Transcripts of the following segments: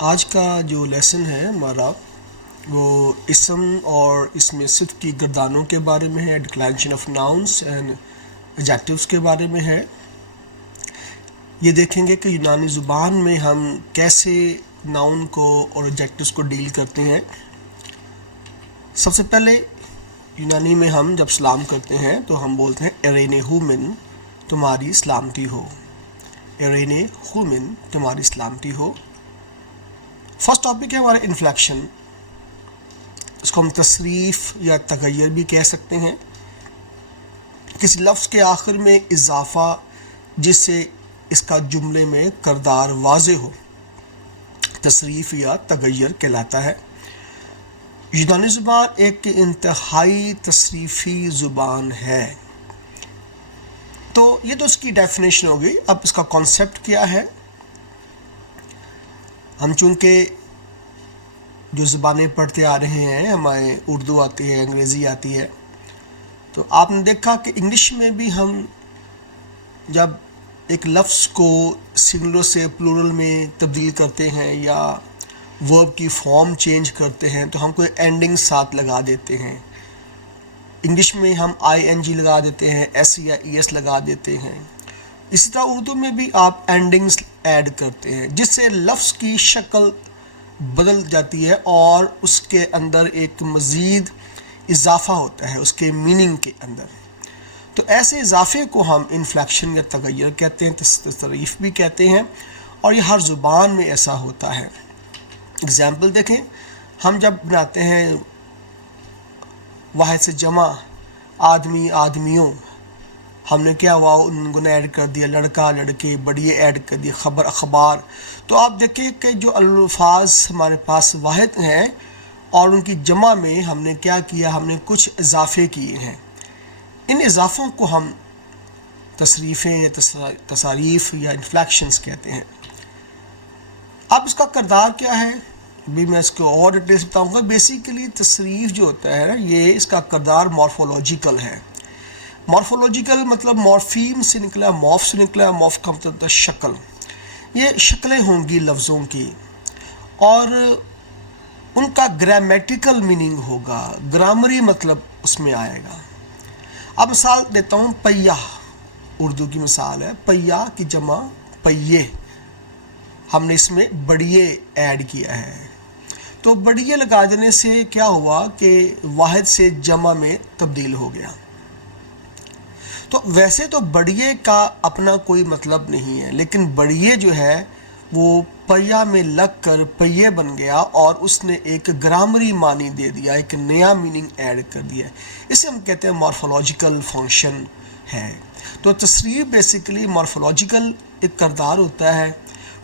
आज का जो लेसन है हमारा वो इसम और इसमें सिर्फ की गर्दानों के बारे में है, declaration of nouns and adjectives के बारे में है। ये देखेंगे कि यूनानी ज़ुबान में हम कैसे नाउन को और एडजेक्टिव्स को डील करते हैं। सबसे पहले यूनानी में हम जब सलाम करते हैं तो हम बोलते हैं एरेने हुमिन, तुम्हारी सलामती हो। एरेने हुमिन, तुम्हारी सलामती हो। फर्स्ट टॉपिक है हमारा इन्फ्लेक्शन। इसको हम तसरीफ़ या तगैर भी कह सकते हैं। किसी लफ्ज़ के आखिर में इजाफ़ा जिससे इसका जुमले में करदार वाज़े हो, तसरीफ़ या तगैर कहलाता है। यूनानी ज़ुबान एक इंतहाई तसरीफ़ी ज़ुबान है। तो ये तो उसकी डेफिनेशन हो गई। अब इसका कॉन्सेप्ट क्या है? हम चूँकि जो ज़ुबानें पढ़ते आ रहे हैं, हमारे उर्दू आती है, अंग्रेज़ी आती है, तो आपने देखा कि इंग्लिश में भी हम जब एक लफ्ज़ को सिंगुलर से प्लूरल में तब्दील करते हैं या वर्ब की फॉर्म चेंज करते हैं तो हम कोई एंडिंग साथ लगा देते हैं। इंग्लिश में हम ING लगा देते हैं, S या ES लगा देते हैं। इसी तरह उर्दू में भी आप एंडिंग्स ऐड करते हैं जिससे लफ्ज़ की शक्ल बदल जाती है और उसके अंदर एक मज़ीद इजाफ़ा होता है उसके मीनिंग के अंदर। तो ऐसे इजाफ़े को हम इन्फ्लेक्शन या तगैर कहते हैं, तसरीफ़ भी कहते हैं, और ये हर ज़ुबान में ऐसा होता है। एग्ज़ाम्पल देखें, हम जब बनाते हैं वाहिद से जमा आदमी आदमियों, हमने क्या हुआ उनको ऐड कर दिया, लड़का लड़के, बढ़िए ऐड कर दिया, ख़बर अखबार। तो आप देखें कि जो अल्फाज हमारे पास वाहिद हैं और उनकी जमा में हमने क्या किया, हमने कुछ इजाफ़े किए हैं। इन इजाफ़ों को हम तसरीफ़ें या तसारीफ़ या इन्फ्लेक्शंस कहते हैं। अब इसका किरदार क्या है भी मैं इसको और डिटेल्स बताऊँगा। बेसिकली तसरीफ़ जो होता है ना, ये इसका किरदार मॉर्फोलॉजिकल है। मॉर्फोलॉजिकल मतलब मॉर्फीम से निकला, मॉर्फ से निकला। मॉर्फ का मतलब था शक्ल। ये शक्लें होंगी लफ्ज़ों की और उनका ग्रामेटिकल मीनिंग होगा, ग्रामरी मतलब उसमें आएगा। अब मिसाल देता हूँ, पहिया उर्दू की मिसाल है। पहिया की जमा पहिए, हमने इसमें बढ़िए ऐड किया है। तो बढ़िए लगा देने से क्या हुआ कि वाहिद से जमा में तब्दील हो गया। तो वैसे तो बढ़िए का अपना कोई मतलब नहीं है, लेकिन बढ़िए जो है वो पहिया में लग कर पहिए बन गया और उसने एक ग्रामरी मानी दे दिया, एक नया मीनिंग ऐड कर दिया। इसे हम कहते हैं मॉर्फोलॉजिकल फंक्शन है। तो तसरीफ़ बेसिकली मॉर्फोलॉजिकल एक किरदार होता है,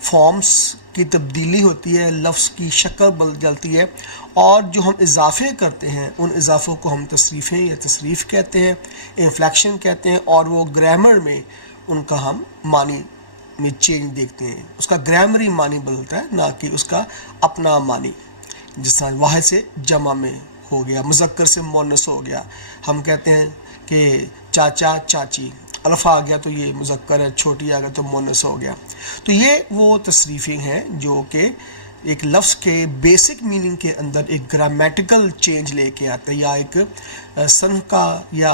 फॉर्म्स की तब्दीली होती है, लफ्ज़ की शक्ल बदल जाती है और जो हम इजाफ़े करते हैं उन इजाफ़ों को हम तसरीफ़ें या तसरीफ़ कहते हैं, इन्फ्लेक्शन कहते हैं, और वो ग्रामर में उनका हम मानी में चेंज देखते हैं। उसका ग्रामरी मानी बदलता है, ना कि उसका अपना मानी। जिस तरह वाहिद से जमा में हो गया, मुज़क्कर से मुअन्नस हो गया। हम कहते हैं कि चाचा चाची, अल्फ़ा आ गया तो ये मुज़क्कर है, छोटी आ गया तो मुअन्नस हो गया। तो ये वो तसरीफ़ें हैं जो कि एक लफ्ज़ के बेसिक मीनिंग के अंदर एक ग्रामेटिकल चेंज लेके आता है या एक सनफ़ का या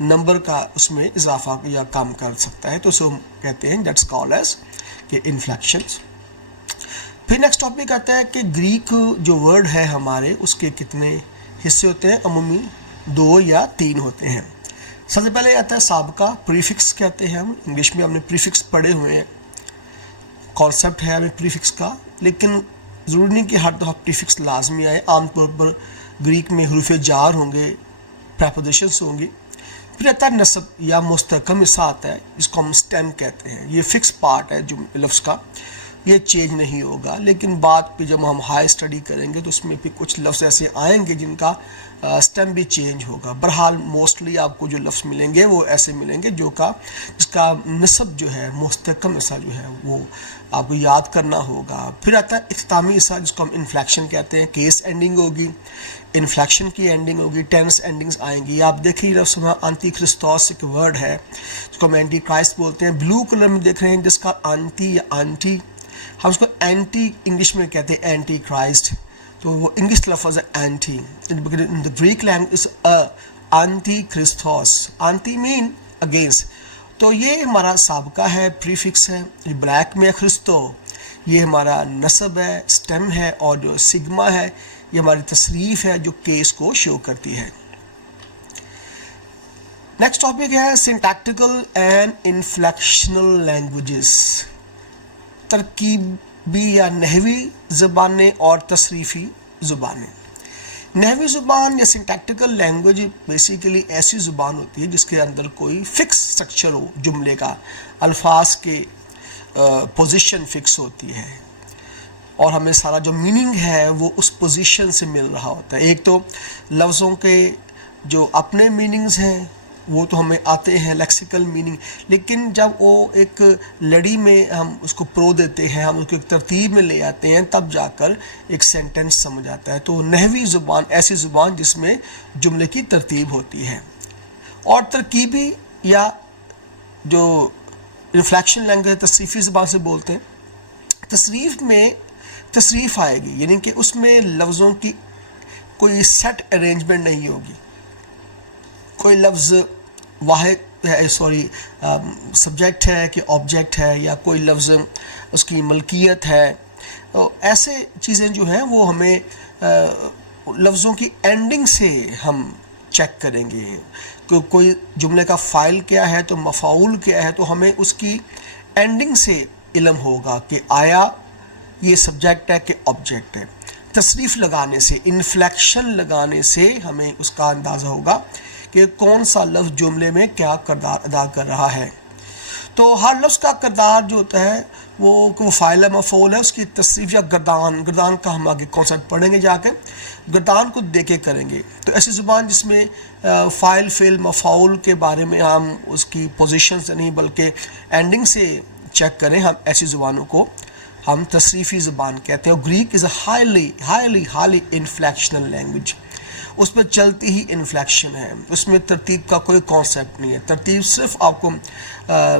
नंबर का उसमें इजाफा या कम कर सकता है। तो उसे हम कहते हैं दैट्स कॉल्ड एज के इन्फ्लेक्शंस। फिर नेक्स्ट टॉपिक आता है कि ग्रीक जो वर्ड है हमारे, उसके कितने हिस्से होते हैं? अमूमी 2 या 3 होते हैं। सबसे पहले आता है साबका, प्रीफिक्स कहते हैं हम। इंग्लिश में हमने प्रीफिक्स पढ़े हुए हैं, कॉन्सेप्ट है हमें प्रीफिक्स का, लेकिन ज़रूरी नहीं कि हर दफ़ा प्रीफिक्स लाजमी आए। आमतौर पर ग्रीक में हरूफ जार होंगे, प्रेपोजिशंस होंगी। फिर आता है नस्ब या मुस्तहकम हिस्सा आता है, जिसको हम स्टेम कहते हैं। ये फिक्स पार्ट है जो लफ्ज़ का, ये चेंज नहीं होगा। लेकिन बाद पे जब हम हाई स्टडी करेंगे तो उसमें भी कुछ लफ्ज़ ऐसे आएंगे जिनका स्टेम भी चेंज होगा। बहरहाल मोस्टली आपको जो लफ्ज़ मिलेंगे वो ऐसे मिलेंगे जिसका नस्ब जो है, मुस्तहकम हिस्सा जो है, वो आपको याद करना होगा। फिर आता है इख्तितामी हिस्सा, जिसको हम इन्फ्लेक्शन कहते हैं। केस एंडिंग होगी, इन्फ्लेक्शन की एंडिंग होगी, टेंस एंडिंग्स आएंगी। आप देखिए लफ्ज़ आंटी क्रिस्टोस एक वर्ड है जिसको हम एंटी क्राइस्ट बोलते हैं। ब्लू कलर में देख रहे हैं जिसका आंटी या आंटी हम उसको एंटी इंग्लिश में कहते हैं एंटी क्राइस्ट, तो वो इंग्लिश लफ्ज़ है anti. In the Greek language is anti क्रिस्थोस, एंटी मीन अगेंस्ट। तो ये हमारा साबका है, प्रीफिक्स है, ये ब्लैक में क्रिस्तो, ये हमारा नस्ब है, स्टेम है, और जो सिग्मा है ये हमारी तसरीफ है जो केस को शो करती है। नेक्स्ट टॉपिक है सिंटैक्टिकल एंड इन्फ्लेक्शनल लैंग्वेजेस, तरकीबी या नहवी ज़बानें और तसरीफ़ी ज़ुबानें। नहवी ज़ुबान या सिंटैक्टिकल लैंग्वेज बेसिकली ऐसी ज़ुबान होती है जिसके अंदर कोई फिक्स स्ट्रक्चर हो जुमले का, अल्फाज के पोजीशन फिक्स होती है और हमें सारा जो मीनिंग है वो उस पोजीशन से मिल रहा होता है। एक तो लफ्ज़ों के जो अपने मीनिंग्स हैं वो तो हमें आते हैं, लेक्सिकल मीनिंग, लेकिन जब वो एक लड़ी में हम उसको प्रो देते हैं, हम उसको एक तरतीब में ले आते हैं, तब जाकर एक सेंटेंस समझ आता है। तो नहवी ज़ुबान ऐसी ज़ुबान जिसमें जुमले की तरतीब होती है। और तरकीबी या जो रिफ्लेक्शन लैंग्वेज तसरीफ़ी ज़ुबान से बोलते हैं, तसरीफ़ में तसरीफ़ आएगी, यानी कि उसमें लफ्ज़ों की कोई सेट अरेंजमेंट नहीं होगी, कोई लफ्ज़ वाहिद है, सब्जेक्ट है कि ऑब्जेक्ट है, या कोई लफ्ज़ उसकी मलकियत है। तो ऐसे चीज़ें जो हैं वो हमें लफ्ज़ों की एंडिंग से हम चेक करेंगे कि कोई जुमले का फ़ाइल क्या है, तो मफ़ाउल क्या है, तो हमें उसकी एंडिंग से इल्म होगा कि आया ये सब्जेक्ट है कि ऑब्जेक्ट है। तसरीफ़ लगाने से, इन्फ्लेक्शन लगाने से हमें उसका अंदाज़ा होगा कि कौन सा लफ्ज़ जुमले में क्या किरदार अदा कर रहा है। तो हर लफ्ज़ का किरदार जो होता है वो फ़ाइल मफ़ऊल है, उसकी तसरीफ़ या गर्दान का हम आगे कॉन्सेप्ट पढ़ेंगे, जाकर गर्दान को देके करेंगे। तो ऐसी ज़ुबान जिसमें फ़ाइल फ़िल मफ़ऊल के बारे में हम उसकी पोजीशन से नहीं बल्कि एंडिंग से चेक करें, हम ऐसी ज़ुबानों को हम तसरीफ़ी ज़ुबान कहते हैं। और Greek is a highly inflectional language, उसमें चलती ही इन्फ्लेक्शन है, उसमें तरतीब का कोई कॉन्सेप्ट नहीं है। तरतीब सिर्फ आपको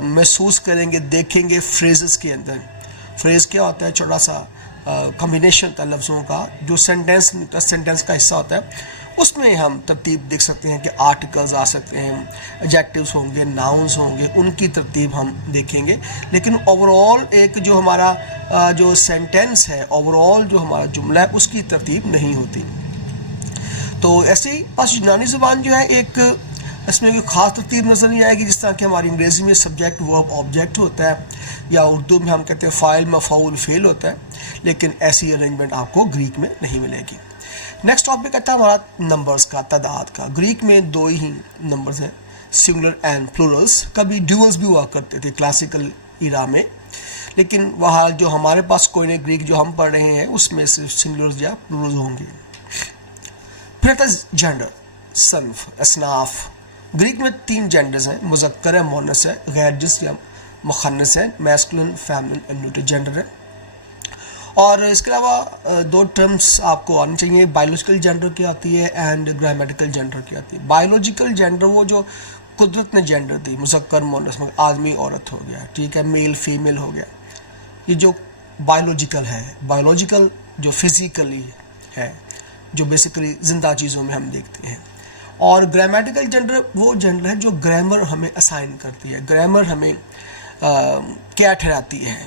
महसूस करेंगे, देखेंगे फ्रेजेस के अंदर। फ्रेज़ क्या होता है? छोटा सा कॉम्बिनेशन होता है लफ्ज़ों का, जो सेंटेंस का हिस्सा होता है, उसमें हम तरतीब देख सकते हैं कि आर्टिकल्स आ सकते हैं, एडजेक्टिव्स होंगे, नाउन्स होंगे, उनकी तरतीब हम देखेंगे। लेकिन ओवरऑल एक जो हमारा जो सेंटेंस है, ओवरऑल जो हमारा जुमला है, उसकी तरतीब नहीं होती। तो ऐसे ही बस यूनानी ज़ुबान जो है, एक इसमें कोई ख़ास तरतीब नज़र नहीं आएगी, जिस तरह कि हमारी अंग्रेज़ी में सब्जेक्ट वर्ब ऑब्जेक्ट होता है, या उर्दू में हम कहते हैं फ़ाइल मफ़ऊल फ़ेल होता है, लेकिन ऐसी अरेंजमेंट आपको ग्रीक में नहीं मिलेगी। नेक्स्ट टॉपिक आता है हमारा नंबर्स का, तादाद का। ग्रीक में दो ही नंबर्स हैं, सिंगुलर एंड प्लूरल्स। कभी ड्यूअल्स भी हुआ करते थे क्लासिकल इरा में, लेकिन वहाँ जो हमारे पास कोई ग्रीक जो हम पढ़ रहे हैं उसमें सिर्फ सिंगुलर्स या प्लूरल्स होंगे। फिर आता है जेंडर, सन्फ, असनाफ। ग्रीक में 3 जेंडर्स हैं, मुज़क्कर है, मोनस है, गैर जिन्स या मुखन्नस है, masculine, feminine and neutral gender है। और इसके अलावा 2 टर्म्स आपको आनी चाहिए, बायोलॉजिकल जेंडर की आती है एंड ग्रामेटिकल जेंडर की आती है। बायोलॉजिकल जेंडर वो जो कुदरत ने जेंडर दी, मुज़क्कर मोनस में आदमी औरत हो गया, ठीक है, मेल फीमेल हो गया, ये जो बायोलॉजिकल है, बायोलॉजिकल जो फिज़िकली है, जो बेसिकली ज़िंदा चीज़ों में हम देखते हैं। और ग्रामेटिकल जेंडर वो जेंडर है जो ग्रामर हमें असाइन करती है, ग्रामर हमें क्या ठहराती है।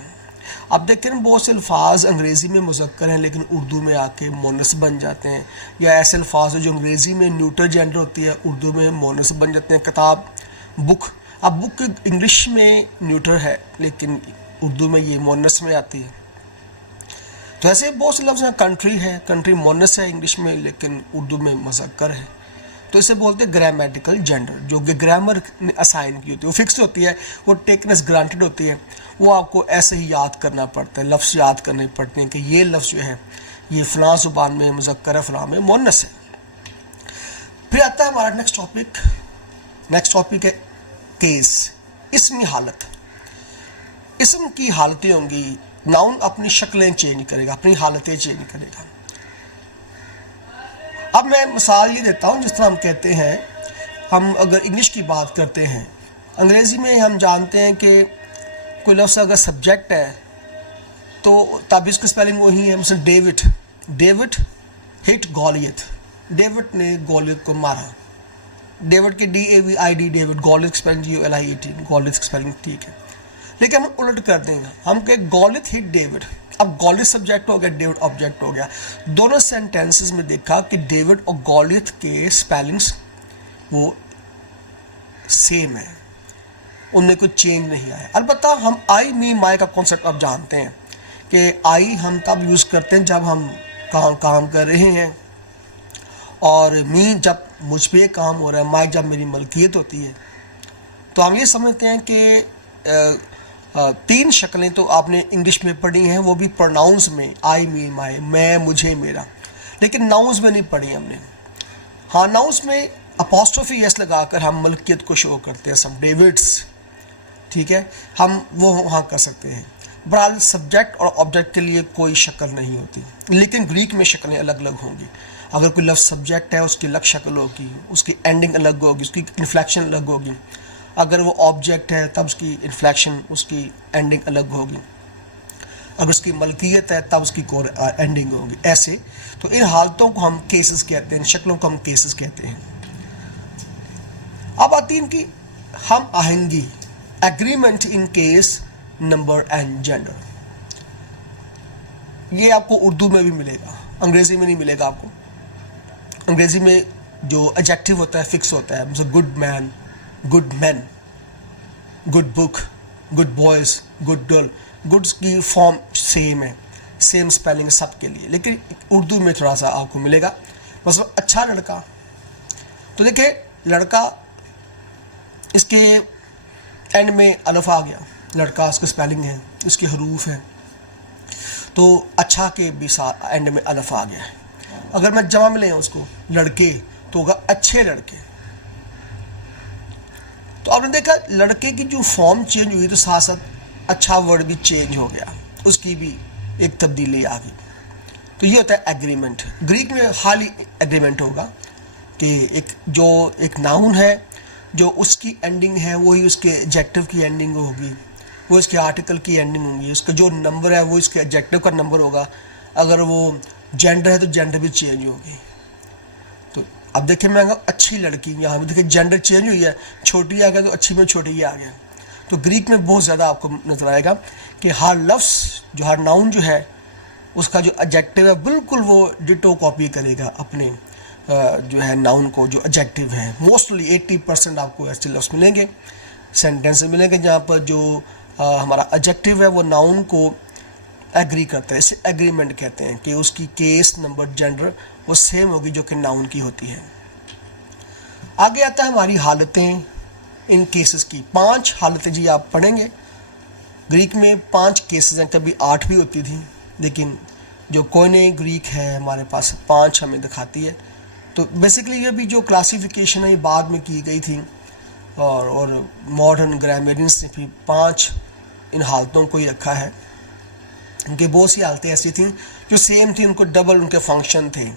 अब देखते हैं बहुत से अल्फाज अंग्रेज़ी में मुज़क्कर हैं लेकिन उर्दू में आके मोनस बन जाते हैं, या ऐसे अल्फाज जो अंग्रेज़ी में न्यूट्रल जेंडर होती है उर्दू में मोनस बन जाते हैं। किताब, बुक, अब बुक इंग्लिश में न्यूट्रल है लेकिन उर्दू में ये मोनस में आती है। तो ऐसे बहुत से लफ्ज़ हैं, कंट्री है, कंट्री मोनस है इंग्लिश में लेकिन उर्दू में मुज़क्कर है। तो इसे बोलते हैं ग्रामेटिकल जेंडर, जो कि ग्रामर ने असाइन की होती है, वो फिक्स होती है, वो टेकन एज ग्रांटेड होती है, वो आपको ऐसे ही याद करना पड़ता है, लफ्ज़ याद करने पड़ते हैं कि ये लफ्ज़ जो है ये फ़लाँ ज़ुबान में मुज़क्कर है, फ़लाँ में मोनस है। फिर आता है हमारा नेक्स्ट टॉपिक है केस, इसमी हालत। इसम की हालतें होंगी, नाउन अपनी शक्लें चेंज करेगा, अपनी हालतें चेंज करेगा। अब मैं मिसाल ये देता हूँ, जिस तरह हम कहते हैं, हम अगर इंग्लिश की बात करते हैं, अंग्रेज़ी में हम जानते हैं कि कोई लफ्ज़ अगर सब्जेक्ट है तो तब इसकी स्पेलिंग वही है, mister David, David hit Goliath, David ने गॉलियत को मारा। डेविड की DAVID, David, Goliath spelling GOLIET, Goliath spelling ठीक है। लेकिन हम उलट कर देंगे, हम कहे गॉलियत हिट डेविड। अब गॉलियत सब्जेक्ट हो गया, डेविड ऑब्जेक्ट हो गया। दोनों सेंटेंसेस में देखा कि डेविड और गॉलियत के स्पेलिंग्स वो सेम है, उनमें कोई चेंज नहीं आया। अलबत्ता हम आई मी माई का कॉन्सेप्ट अब जानते हैं कि आई हम तब यूज़ करते हैं जब हम काम कर रहे हैं, और मी जब मुझ पे काम हो रहा है, माई जब मेरी मलकियत होती है। तो हम ये समझते हैं कि 3 शक्लें तो आपने इंग्लिश में पढ़ी हैं, वो भी प्रोनाउंस में, आई मी माई, मैं मुझे मेरा, लेकिन नाउंस में नहीं पढ़ी हमने। हाँ, नाउंस में अपोस्ट्रोफी एस लगाकर हम मलकियत को शो करते हैं, सब डेविड्स, ठीक है, हम वो वहाँ कर सकते हैं। बहरहाल सब्जेक्ट और ऑब्जेक्ट के लिए कोई शक्ल नहीं होती, लेकिन ग्रीक में शक्लें अलग अलग होंगी। अगर कोई लफ्ज़ सब्जेक्ट है उसकी अलग शक्ल होगी, उसकी एंडिंग अलग होगी, उसकी इन्फ्लेक्शन अलग होगी। अगर वो ऑब्जेक्ट है तब उसकी इन्फ्लेक्शन, उसकी एंडिंग अलग होगी। अगर उसकी मलकियत है तब उसकी एंडिंग होगी। ऐसे तो इन हालतों को हम केसेस कहते हैं, इन शक्लों को हम केसेस कहते हैं। अब आती है इनकी हम आहंगी, agreement in case, number and gender. ये आपको उर्दू में भी मिलेगा, अंग्रेज़ी में नहीं मिलेगा आपको। अंग्रेज़ी में जो एडजेक्टिव होता है फिक्स होता है, जैसे good man, good man, good book, good boys, good girl. Goods की फॉर्म सेम है, सेम स्पेलिंग सब के लिए, लेकिन उर्दू में थोड़ा सा आपको मिलेगा। मतलब अच्छा लड़का, तो देखिए लड़का, इसके एंड में अलफ आ गया, लड़का उसका स्पेलिंग है, उसके हरूफ हैं, तो अच्छा के भी साथ एंड में अलफ आ गया है। अगर मैं जमा में लें उसको लड़के, तो होगा अच्छे लड़के। तो आपने देखा लड़के की जो फॉर्म चेंज हुई तो साथ साथ अच्छा वर्ड भी चेंज हो गया, उसकी भी एक तब्दीली आ गई। तो ये होता है एग्रीमेंट। ग्रीक में हाली एग्रीमेंट होगा कि एक नाउन है, जो उसकी एंडिंग है वही उसके एडजेक्टिव की एंडिंग होगी, वो इसके आर्टिकल की एंडिंग होगी, उसका जो नंबर है वो इसके एडजेक्टिव का नंबर होगा। अगर वो जेंडर है तो जेंडर भी चेंज होगी। तो अब देखिए मैं अच्छी लड़की, यहाँ भी देखिए जेंडर चेंज हुई है, छोटी आ गया तो अच्छी में छोटी ही आ गया। तो ग्रीक में बहुत ज़्यादा आपको नजर आएगा कि हर लफ्ज़ जो हर नाउन जो है उसका जो एडजेक्टिव है बिल्कुल वो डिटो कॉपी करेगा अपने जो है नाउन को, जो एडजेक्टिव है। मोस्टली 80% आपको ऐसे लफ्ज़ मिलेंगे, सेंटेंस मिलेंगे जहाँ पर जो हमारा एडजेक्टिव है वो नाउन को एग्री करता है। इसे एग्रीमेंट कहते हैं कि उसकी केस, नंबर, जेंडर वो सेम होगी जो कि नाउन की होती है। आगे आता है हमारी हालतें इन केसेस की। 5 हालतें जी आप पढ़ेंगे। ग्रीक में 5 केसेस हैं, कभी 8 भी होती थी, लेकिन जो कोने ग्रीक है हमारे पास 5 हमें दिखाती है। तो बेसिकली ये भी जो क्लासिफिकेशन है ये बाद में की गई थी, और मॉडर्न ग्रामरियंस ने भी 5 इन हालतों को ही रखा है। उनके बहुत सी हालतें ऐसी थी जो सेम थी, उनको डबल उनके फंक्शन थे।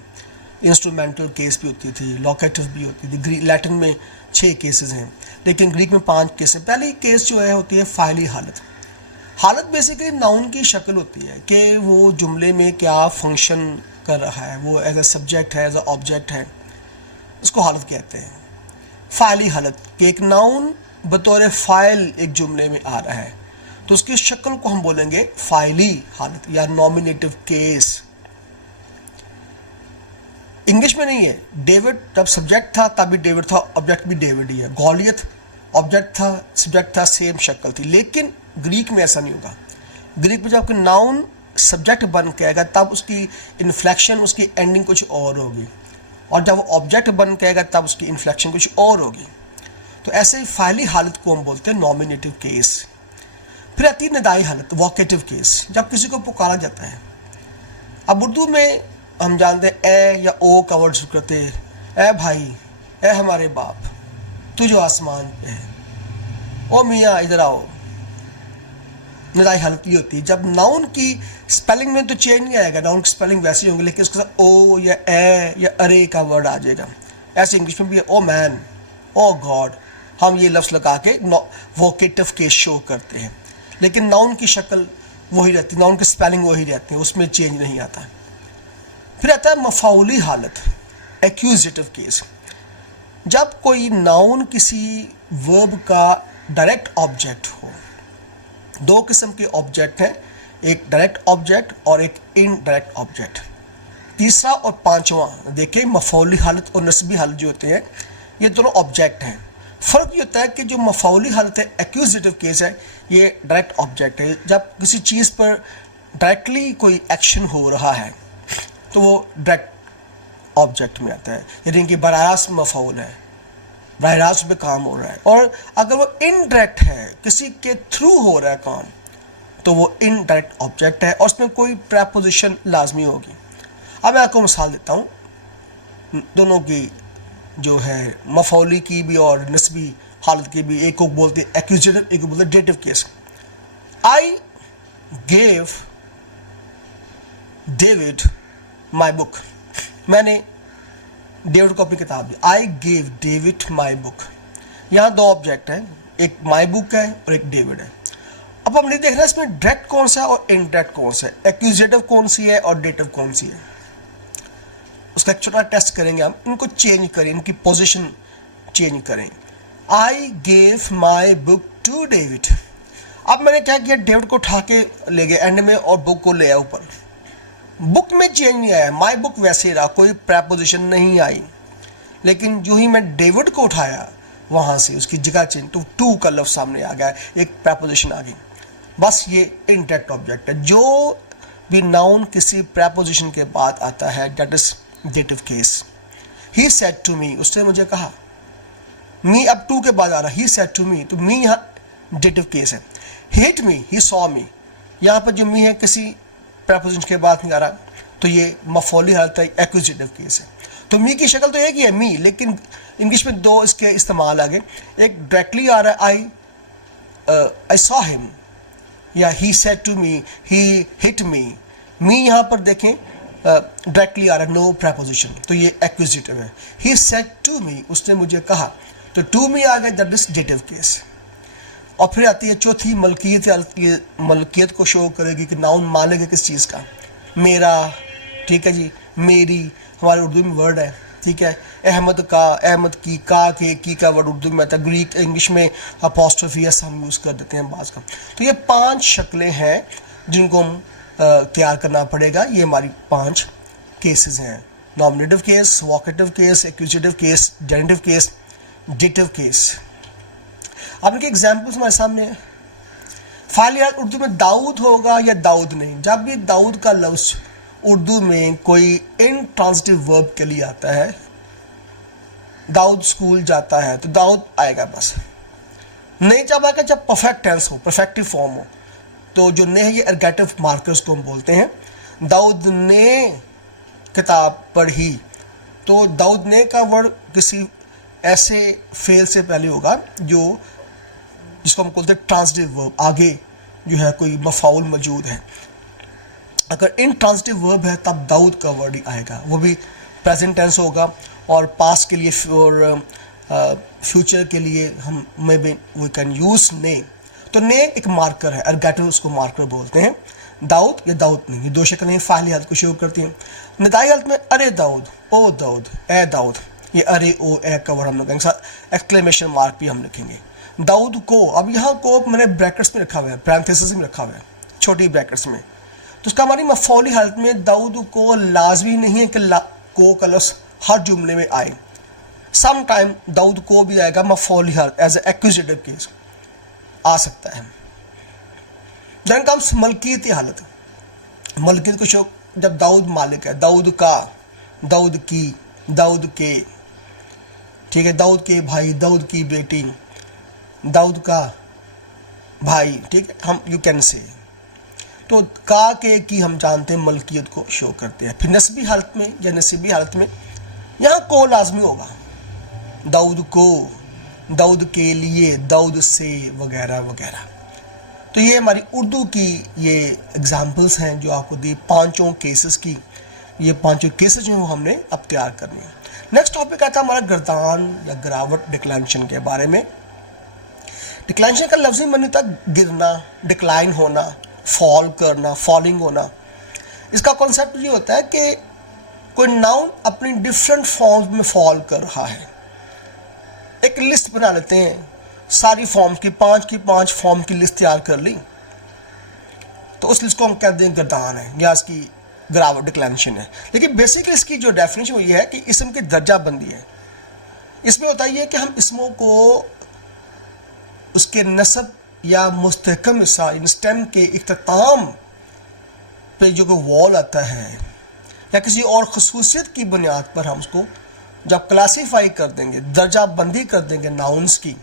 इंस्ट्रूमेंटल केस भी होती थी, लोकेटिव भी होती थी। लैटिन में 6 केसेस हैं, लेकिन ग्रीक में 5 केस हैं। पहली केस जो है होती है फाइली हालत। हालत बेसिकली नाउन की शक्ल होती है कि वो जुमले में क्या फंक्शन कर रहा है, वो एज ए सब्जेक्ट है, एज ए ऑब्जेक्ट है, उसको हालत कहते हैं। फाइली हालत कि एक नाउन बतौर फाइल एक जुमले में आ रहा है, तो उसकी शक्ल को हम बोलेंगे फाइली हालत या नॉमिनेटिव केस। इंग्लिश में नहीं है। डेविड जब सब्जेक्ट था तब भी डेविड था, ऑब्जेक्ट भी डेविड ही है। गॉलियत ऑब्जेक्ट था, सब्जेक्ट था, सेम शक्ल थी। लेकिन ग्रीक में ऐसा नहीं होगा। ग्रीक में जब आपका नाउन सब्जेक्ट बन के आएगा तब उसकी इन्फ्लेक्शन, उसकी एंडिंग कुछ और होगी, और जब वो ऑब्जेक्ट बन के आएगा तब उसकी इन्फ्लेक्शन कुछ और होगी। तो ऐसे फाइली हालत को हम बोलते हैं नॉमिनेटिव केस। फिर आती है निदाई हालत, वोकेटिव केस, जब किसी को पुकारा जाता है। अब उर्दू में हम जानते हैं ए या ओ का वर्ड करते हैं, ए भाई, ए हमारे बाप, तू जो आसमान पे है, ओ मियाँ इधर आओ। निदाई हालत ये होती है जब नाउन की स्पेलिंग में तो चेंज नहीं आएगा, नाउन की स्पेलिंग वैसी होंगी, लेकिन उसके साथ ओ या ए या अरे का वर्ड आ जाएगा। ऐसे इंग्लिश में भी है, ओ मैन, ओ गॉड। हम ये लफ्ज़ लगा के वोकेटिव केस शो करते हैं, लेकिन नाउन की शक्ल वही रहती है, नाउन की स्पेलिंग वही रहती है, उसमें चेंज नहीं आता। फिर आता है मफौली हालत, एक्यूजेटिव केस। जब कोई नाउन किसी वर्ब का डायरेक्ट ऑब्जेक्ट हो। दो किस्म के ऑब्जेक्ट हैं, एक डायरेक्ट ऑब्जेक्ट और एक इनडायरेक्ट ऑब्जेक्ट। तीसरा और पांचवा देखिए, मफौली हालत और नस्बी हालत जो होते हैं, ये दोनों ऑब्जेक्ट हैं। फ़र्क ये होता है कि जो मफौली हालत है, एक्यूजेटिव केस है, ये डायरेक्ट ऑब्जेक्ट है। जब किसी चीज़ पर डायरेक्टली कोई एक्शन हो रहा है तो वो डायरेक्ट ऑब्जेक्ट में आता है, यानी कि बराह रास्त मफौल है, बराह रास्त पे काम हो रहा है। और अगर वो इनडायरेक्ट है, किसी के थ्रू हो रहा है काम, तो वो इनडायरेक्ट ऑब्जेक्ट है और उसमें कोई प्रेपोजिशन लाजमी होगी। अब मैं आपको मिसाल देता हूँ दोनों की, जो है मफौली की भी और नस्बी हालत की भी। एक को बोलते हैं एक्यूजेटिव, एक को बोलते हैं dative case. I gave David my book. मैंने डेविड को अपनी किताब दी। I gave David my book. यहाँ दो ऑब्जेक्ट हैं, एक माई बुक है और एक डेविड है। अब हम नहीं देख रहे हैं इसमें डायरेक्ट कौन सा है और इनडायरेक्ट कौन सा है, एक्यूजेटिव कौन सी है और डेटिव कौन सी है। उसका एक छोटा टेस्ट करेंगे हम, इनको चेंज करें, इनकी पोजीशन चेंज करें। I gave my book to David. अब मैंने क्या किया, डेविड को उठा के ले गया एंड में और बुक को ले आया ऊपर। बुक में चेंज नहीं आया, माई बुक वैसे ही रहा, कोई प्रेपोजिशन नहीं आई। लेकिन जो ही मैं डेविड को उठाया वहां से उसकी जगह चेंज, तो टू का लफ्ज सामने आ गया, एक प्रेपोजिशन आ गई। बस ये इनडायरेक्ट ऑब्जेक्ट है। जो भी नाउन किसी प्रेपोजिशन के बाद आता है, that is dative case. He said to me, उसने मुझे कहा। मी अब टू के बाद आ रहा, ही सेड टू मी, तो मी यहाँ डेटिव केस है। Hit me, he saw me, यहाँ पर जो मी है किसी प्रेपोजिशन के बाद नहीं आ रहा, तो ये मफौली हालत है, एक्यूजेटिव केस है। तो मी की शक्ल तो एक ही है, मी, लेकिन इंग्लिश में दो इसके इस्तेमाल आ गए। एक डायरेक्टली आ रहा है, आई सॉ हिम, या he said to me, he hit me. Me यहाँ पर देखें डायरेक्टली आ रहा है, नो प्रेपोजिशन, तो ये एक्विजिटिव है। ही सेड टू मी, उसने मुझे कहा, तो टू मी आ गया, दैट इज डेटिव केस। और फिर आती है चौथी मलकियत। ये मलकियत को शो करेगी कि नाउन मालिक है किस चीज़ का, मेरा, ठीक है जी, मेरी हमारे उर्दू में वर्ड है, ठीक है। अहमद का, अहमद की, का के, की का वर्ड उर्दू में आता है, ग्रीक इंग्लिश में अपॉस्ट्रोफी एस हम यूज़ कर देते हैं बाज़ का। तो ये 5 शक्लें हैं जिनको हम तैयार करना पड़ेगा। ये हमारी 5 केसेस हैं, nominative case, vocative case, accusative case, generative case, dative case. अब इनके एग्जाम्पल्स हमारे सामने हैं। फालियात उर्दू में दाऊद होगा या दाऊद नहीं। जब भी दाऊद का लफ्ज़ उर्दू में कोई इनट्रांजिटिव वर्ब के लिए आता है, दाऊद स्कूल जाता है, तो दाऊद आएगा बस। नहीं जब आएगा जब परफेक्ट टेंस हो, परफेक्टिव फॉर्म हो, तो जो ने है ये एर्गेटिव मार्कर्स को हम बोलते हैं। दाऊद ने किताब पढ़ी, तो दाऊद ने का वर्ड किसी ऐसे फेल से पहले होगा जो जिसको हम बोलते हैं ट्रांजिटिव वर्ब, आगे जो है कोई मफाउल मौजूद है। अगर इनट्रांजिटिव वर्ब है तब दाऊद का वर्ड ही आएगा, वो भी प्रेजेंट टेंस होगा। और पास्ट के लिए और फ्यूचर के लिए हम maybe we can use ने। तो ने एक मार्कर है, एर्गेटिव उसको मार्कर बोलते हैं। दाऊद या दाऊद नहीं, ये दो शक्लें फाइली हालत को शो करती हैं। निदाई हालत में अरे दाऊद, ओ दाऊद, ए दाऊद, ये अरे ओ ए का वर्ड हम लोग साथ एक्सक्लेमेशन मार्क भी हम लिखेंगे। दाऊद को, अब यहाँ को मैंने ब्रैकेट्स में रखा हुआ है, पैरेंथेसिस में रखा हुआ है, छोटी ब्रैकेट्स में। तो उसका हमारी मफौली हालत में दाऊद को लाजमी नहीं है कि को का लफ्ज़ हर जुमले में आए। सम टाइम दाऊद को भी आएगा मफौली हालत, एज ए एक्यूजेटिव केस आ सकता है। देन कम्स मलकियती हालत। मलकियत को शो जब दाऊद मालिक है, दाऊद का, दाऊद की, दाऊद के, ठीक है, दाऊद के भाई, दाऊद की बेटी, दाऊद का भाई, ठीक है, हम यू कैन से। तो का के की हम जानते हैं मलकियत को शो करते हैं। फिर नस्बी हालत में या नसीबी हालत में यहाँ को लाजमी होगा, दाऊद को, दाऊद के लिए, दाऊद से, वगैरह वगैरह। तो ये हमारी उर्दू की ये एग्जाम्पल्स हैं जो आपको दी 5 केसेस की। ये 5 केसेस जो हमने अब तैयार करने हैं। नेक्स्ट टॉपिक आता है हमारा गर्दान या गिरावट, डिक्लाइनेशन के बारे में। डिक्लाइनेशन का लफ्ज़ी मानी था गिरना, डिक्लाइन होना, फॉल करना, फॉलिंग होना, इसका कॉन्सेप्ट ये होता है कि कोई नाउन अपनी डिफरेंट फॉर्म्स में फॉल कर रहा है। एक लिस्ट बना लेते हैं सारी फॉर्म की 5 फॉर्म की लिस्ट तैयार कर ली, तो उस लिस्ट को हम कहते हैं गर्दान है या इसकी गिरावट, डिक्लेंशन है। लेकिन बेसिकली इसकी जो डेफिनेशन ये है कि इसम की दर्जा बंदी है। इसमें होता ही है कि हम इसमों को उसके नस्ब या मुस्तहकम हिस्सा इन स्टेम के इख्तिताम पे जो कोई वॉल आता है या किसी और खसूसियत की बुनियाद पर हम उसको जब क्लासीफाई कर देंगे, दर्जा बंदी कर देंगे नाउन्स की,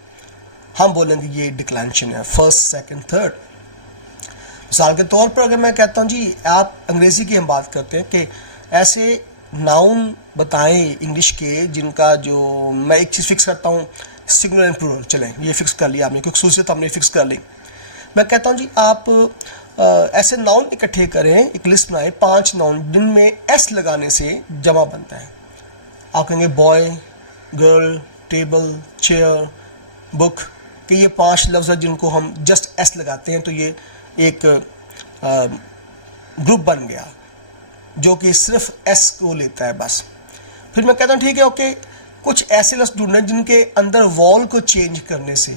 हम बोलेंगे ये डिक्लेंशन है, फर्स्ट, सेकंड, थर्ड। मिसाल के तौर पर अगर मैं कहता हूँ जी, आप अंग्रेज़ी की हम बात करते हैं कि ऐसे नाउन बताएं इंग्लिश के जिनका जो मैं एक चीज़ फिक्स करता हूँ सिंगुलर एंड प्लूरल, चलें ये फिक्स कर लिया आपने, क्योंकि खसूसियत हमने फिक्स कर ली। मैं कहता हूँ जी आप ऐसे नाउन इकट्ठे करें, एक लिस्ट बनाएं 5 नाउन जिनमें एस लगाने से जमा बनता है। आप कहेंगे boy, girl, table, chair, book, कि ये 5 लफ्ज़ हैं जिनको हम जस्ट एस लगाते हैं तो ये एक ग्रुप बन गया जो कि सिर्फ एस को लेता है बस। फिर मैं कहता हूँ ठीक है, ओके, कुछ ऐसे लफ्ज़ ढूंढने जिनके अंदर वॉल को चेंज करने से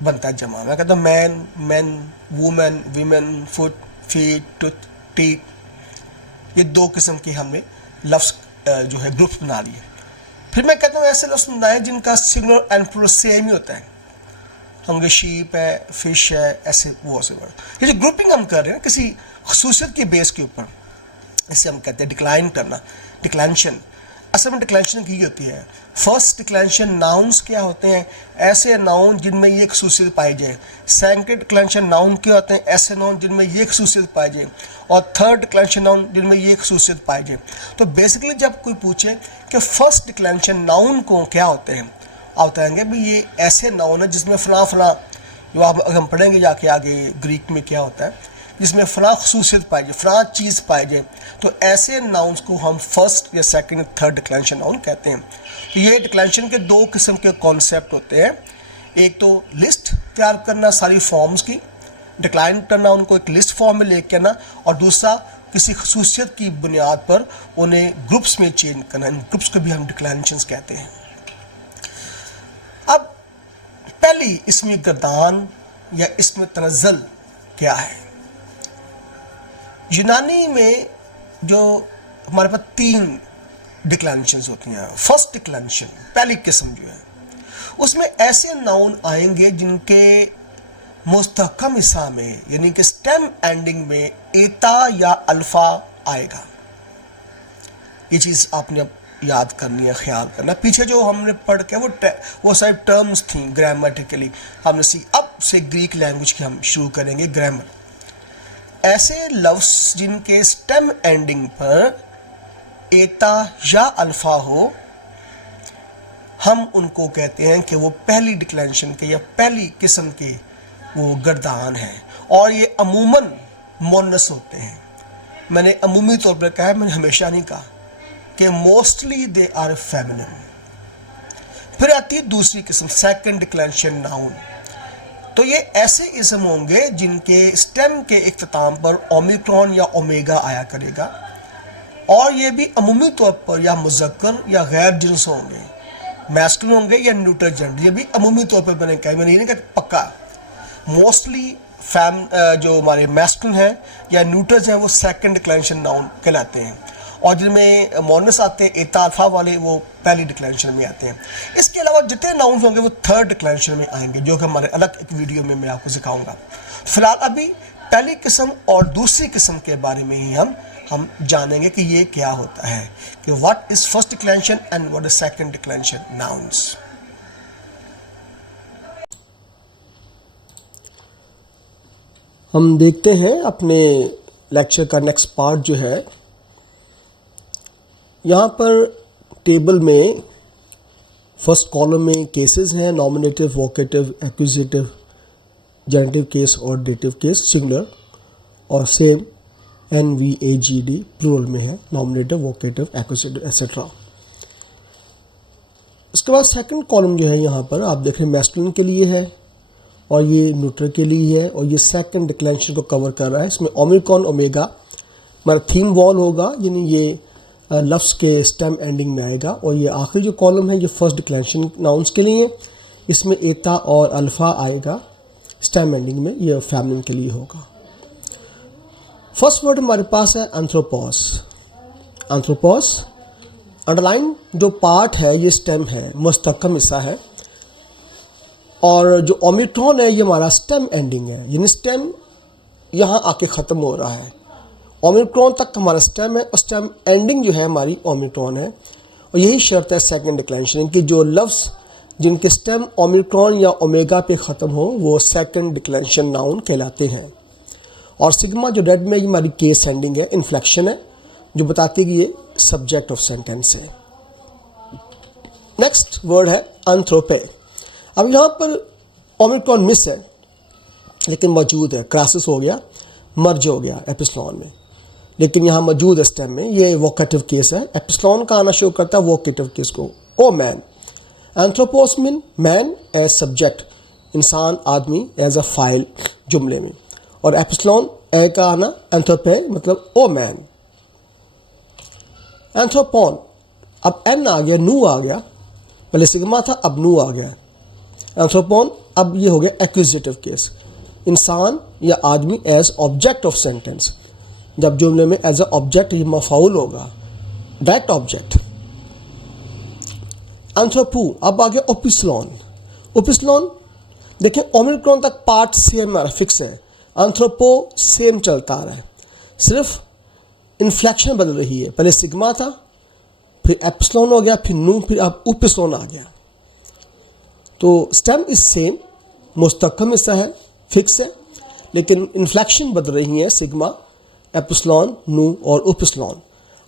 बनता है जमा। मैं कहता हूँ man, man, women, women, foot, feet, tooth, teeth, ये 2 किस्म के हमने लफ्ज़ जो है ग्रुप्स बना लिए। फिर मैं कहता हूँ ऐसे लफ्ज़ बनाए जिनका सिंगुलर एंड प्लूरल सेम ही होता है। हम शीप है, फिश है, ऐसे वो से वर्ड। ये जो ग्रुपिंग हम कर रहे हैं किसी खसूसियत के बेस के ऊपर, इसे हम कहते हैं डिक्लाइन करना, डिक्लेंशन। असल में डिक्लेंशन की होती है। फर्स्ट डिक्लेंशन नाउन्स क्या होते हैं, ऐसे नाउन जिनमें ये खसूसियत पाई जाए। सेकंड डिक्लेंशन नाउन क्या होते हैं, ऐसे नाउन जिनमें ये खसूसियत पाई जाए। और थर्ड डिक्लेंशन नाउन जिनमें ये खसूसियत पाई जाए। तो बेसिकली जब कोई पूछे कि फर्स्ट डिक्लेंशन नाउन को क्या होते हैं, आप बताएंगे भी ये ऐसे नाउन है जिसमें फ़लाँ फ़लाँ, जो आप हम पढ़ेंगे जाके आगे ग्रीक में क्या होता है, जिसमें फ़लाँ खसूसियत पाई जाए, फ़लाँ चीज़ पाई जाए, तो ऐसे नाउन्स को हम फर्स्ट या सेकंड या थर्ड डिक्लेंशन नाउन कहते हैं। तो ये डिक्लेंशन के 2 किस्म के कॉन्सेप्ट होते हैं। एक तो लिस्ट तैयार करना सारी फॉर्म्स की, डिक्लाइन करना उनको एक लिस्ट फॉर्म में लेके आना, और दूसरा किसी खसूसियत की बुनियाद पर उन्हें ग्रुप्स में चेंज करना। इन ग्रुप्स को भी हम डिक्लेंशंस कहते हैं। अब पहली इसमें गर्दान या इसमें तनज़्ज़ुल क्या है। यूनानी में जो हमारे पास 3 डिक्लेंशंस होती हैं। फर्स्ट डिक्लेंशन, पहली किस्म जो है, उसमें ऐसे नाउन आएंगे जिनके मुस्तहकम हिस्सा में यानी कि स्टेम एंडिंग में एता या अल्फा आएगा। ये चीज़ आपने याद करनी है, ख्याल करना। पीछे जो हमने पढ़ के वो सारी टर्म्स थी ग्रामेटिकली हमने अब से ग्रीक लैंग्वेज की हम शुरू करेंगे ग्रामर। ऐसे लफ्ज़ जिनके स्टेम एंडिंग पर एता या अल्फा हो, हम उनको कहते हैं कि वो पहली डिक्लेंशन के या पहली किस्म के वो गर्दान हैं। और ये अमूमन मोनस होते हैं। मैंने अमूमी तौर पर कहा है, मैंने हमेशा नहीं कहा कि मोस्टली दे आर फेमिनिन। फिर आती है दूसरी किस्म, सेकंड डिक्लेंशन नाउन। तो ये ऐसे इसम होंगे जिनके स्टेम के इख्तिताम पर ओमिक्रॉन या ओमेगा आया करेगा, और ये भी अमूमी तौर पर या मुज़क्कर या गैर जिन्स होंगे, मैस्कुलिन होंगे या न्यूट्रल जेंडर। ये भी अमूमी तौर पर मैंने कहा, मैंने ये नहीं कहा पक्का। मोस्टली जो हमारे मैस्कुलिन हैं या न्यूट्रल्स हैं वो सेकंड डिक्लेंशन नाउन कहलाते हैं, और जिनमें मोनस आते हैं एता अल्फा वाले वो पहली डिक्लेंशन में आते हैं। इसके अलावा जितने नाउन्स होंगे वो थर्ड डिक्लेंशन में आएंगे, जो कि हमारे अलग एक वीडियो में मैं आपको सिखाऊंगा। फिलहाल अभी पहली किस्म और दूसरी किस्म के बारे में ही हम जानेंगे कि ये क्या होता है, कि what is first declension and what is second declension nouns. हम देखते हैं अपने लेक्चर का नेक्स्ट पार्ट जो है, यहाँ पर टेबल में फर्स्ट कॉलम में केसेस हैं, nominative, vocative, accusative, generative case और डेटिव केस सिंगुलर, और सेम NVAGD प्लूरल में है, नॉमिनेटिव, वोकेटिव, एक्यूजेटिव एट्सेट्रा। इसके बाद सेकंड कॉलम जो है यहाँ पर आप देख रहे हैं मैस्कुलिन के लिए है, और ये न्यूट्रल के लिए है और ये सेकंड डिक्लेंशन को कवर कर रहा है। इसमें ओमिक्रॉन ओमेगा हमारा थीम वॉल होगा, यानी ये लफ्ज़ के स्टेम एंडिंग में आएगा। और ये आखिरी जो कॉलम है ये फर्स्ट डिक्लेंशन नाउंस के लिए, इसमें एता और अल्फ़ा आएगा स्टेम एंडिंग में, ये फेमिनिन के लिए होगा। फर्स्ट वर्ड हमारे पास है एंथ्रोपोस। एंथ्रोपोस अंडरलाइन जो पार्ट है ये स्टेम है, मुस्तकम हिस्सा है। और जो ओमिक्रॉन है ये हमारा स्टेम एंडिंग है, यानी स्टेम यहाँ आके ख़त्म हो रहा है। ओमिक्रॉन तक हमारा स्टेम है और स्टेम एंडिंग जो है हमारी ओमिक्रॉन है। और यही शर्त है सेकंड डिक्लेंशन की, जो लफ्ज़ जिनके स्टेम ओमिक्रॉन या ओमेगा पे ख़त्म हो वो सेकंड डिक्लेंशन नाउन कहलाते हैं। और सिग्मा जो रेड में ये हमारी केस एंडिंग है, इन्फ्लेक्शन है जो बताती है कि ये सब्जेक्ट ऑफ सेंटेंस है। नेक्स्ट वर्ड है एंथ्रोपे। अब यहाँ पर ओमिक्रॉन मिस है लेकिन मौजूद है, क्रासिस हो गया, मर्ज हो गया एपिस्लॉन में, लेकिन यहाँ मौजूद है स्टेम में। ये वोकेटिव केस है, एपिस्लॉन का आना शो करता है वोकेटिव केस को। ओ मैन, एंथ्रोपोस मीन मैन एज सब्जेक्ट, इंसान आदमी एज अ फाइल जुमले में, और एपिस्लॉन ए का आना एंथ्रोपे मतलब ओ मैन। एंथ्रोपोन, अब एन आ गया, नू आ गया, पहले सिग्मा था अब नू आ गया। एंथ्रोपोन अब ये हो गया एक्विजिटिव केस, इंसान या आदमी एज ऑब्जेक्ट ऑफ सेंटेंस। जब जुमले में एज अ ऑब्जेक्ट ये मफाउल होगा, डायरेक्ट ऑब्जेक्ट। एंथ्रोपू, अब आ गया ओपिस्लॉन। ओपिस्लॉन देखें ओमिक्रॉन तक पार्ट सेम हमारा फिक्स है, एंथ्रोपो सेम चलता आ रहा है, सिर्फ इन्फ्लेक्शन बदल रही है। पहले सिग्मा था, फिर एप्सिलॉन हो गया, फिर नू, फिर अब ओपिस्लॉन आ गया। तो स्टेम इज सेम, मुस्तकम हिस्सा है, फिक्स है, लेकिन इन्फ्लेक्शन बदल रही है, सिग्मा, एप्सिलॉन, नू और ओपिस्लॉन।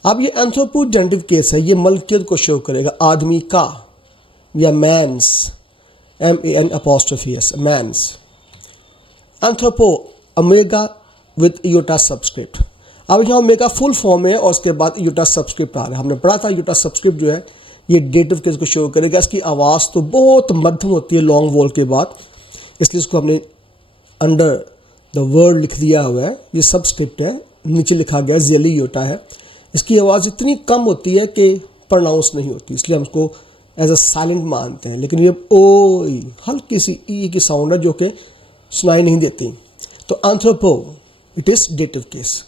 अब ये एंथ्रोपो जेंटिव केस है, ये मलकियत को शो करेगा, आदमी का या मैंस, MAN', मैंस। एंथ्रोपो ओमेगा विद यूटा सब्सक्रिप्ट। अब यहाँ ओमेगा फुल फॉर्म है और उसके बाद यूटा सब्सक्रिप्ट आ रहा है। हमने पढ़ा था यूटा सब्सक्रिप्ट जो है ये डेटिव केस को शो करेगा। इसकी आवाज़ तो बहुत मध्यम होती है लॉन्ग वॉल के बाद, इसलिए इसको हमने अंडर द वर्ड लिख दिया हुआ है। ये सब्सक्रिप्ट है, नीचे लिखा गया जेली यूटा है। इसकी आवाज़ इतनी कम होती है कि प्रोनाउंस नहीं होती, इसलिए हम इसको एज अ साइलेंट मानते हैं। लेकिन ये ओ हल्की सी ई की साउंड है जो कि सुनाई नहीं देती। तो anthropo it is dative case,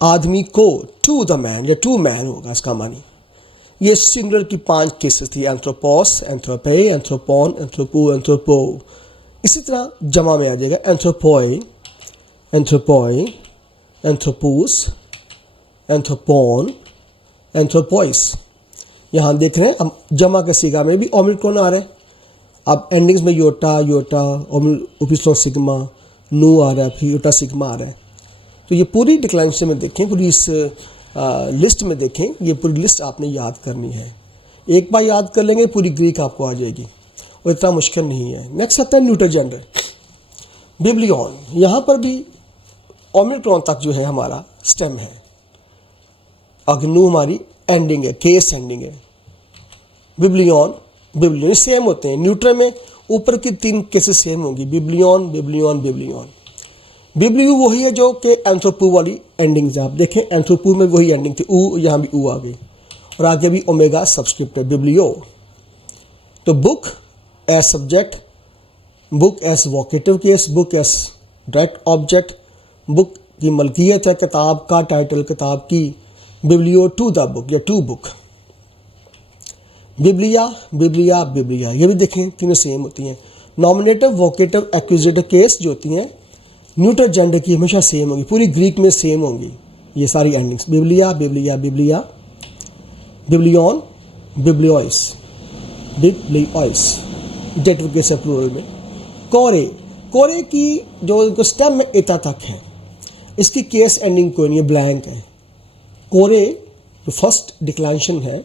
आदमी को, टू द मैन या टू मैन होगा इसका मानी। ये सिंगुलर की 5 केसेस थी, एंथ्रोपोस, एंथ्रोपे, एंथ्रोपोन, एंथ्रोपू, एंथ्रोपो। इसी तरह जमा में आ जाएगा एंथ्रोपोई, एंथ्रोपोई, एंथ्रोपूस, एंथ्रोपोन, एंथ्रोपोइस। यहाँ देख रहे हैं अब जमा के सिगा में भी ओमिक्रॉन आ रहे हैं। अब एंडिंग्स में योटा, योटा, ओपिस्लॉन सिग्मा, नू आ रहा है, फिर योटा सिग्मा आ रहा है। तो ये पूरी डिक्लेंशन में देखें, पूरी इस लिस्ट में देखें, ये पूरी लिस्ट आपने याद करनी है। एक बार याद कर लेंगे पूरी ग्रीक आपको आ जाएगी और इतना मुश्किल नहीं है। नेक्स्ट आता है न्यूटर जेंडर, बिब्लियन। यहाँ पर भी ओमिक्रॉन तक जो है हमारा स्टेम है, अग्नू हमारी एंडिंग है, केस एंडिंग है। बिब्लियन, बिब्लियन सेम होते हैं, न्यूट्रल में ऊपर की 3 केसेस सेम होंगी, बिब्लियन, बिब्लियन, बिब्लियन। बिब्लियो वही है जो कि एंथ्रोपू वाली एंडिंग है। आप देखें एंथ्रोपू में वही एंडिंग थी, ऊ, यहाँ भी ऊ आ गई और आगे भी ओमेगा सब्सक्रिप्ट है, बिब्लियो। तो book as subject, book as vocative case, book as direct object, book की मलकियत है किताब का, टाइटल किताब की, बिब्लियो टू द बुक या टू बुक। बिब्लिया, बिब्लिया, बिब्लिया, ये भी देखें तीनों सेम होती हैं। नॉमिनेटिव, वोकेटिव, एक्विजिटिव केस जो होती हैं न्यूटर जेंडर की हमेशा सेम होगी, पूरी ग्रीक में सेम होंगी ये सारी एंडिंग्स, बिब्लिया, बिब्लिया, बिब्लिया, बिब्लियन, बिब्लियोइस, बिब्लियोइस, डेटिव केस है प्लूरल में। कोरे, कोरे की जो स्टेम में एता तक है, इसकी केस एंडिंग कोई नहीं है, ब्लैंक है। कोरे जो फर्स्ट डिक्लेंशन है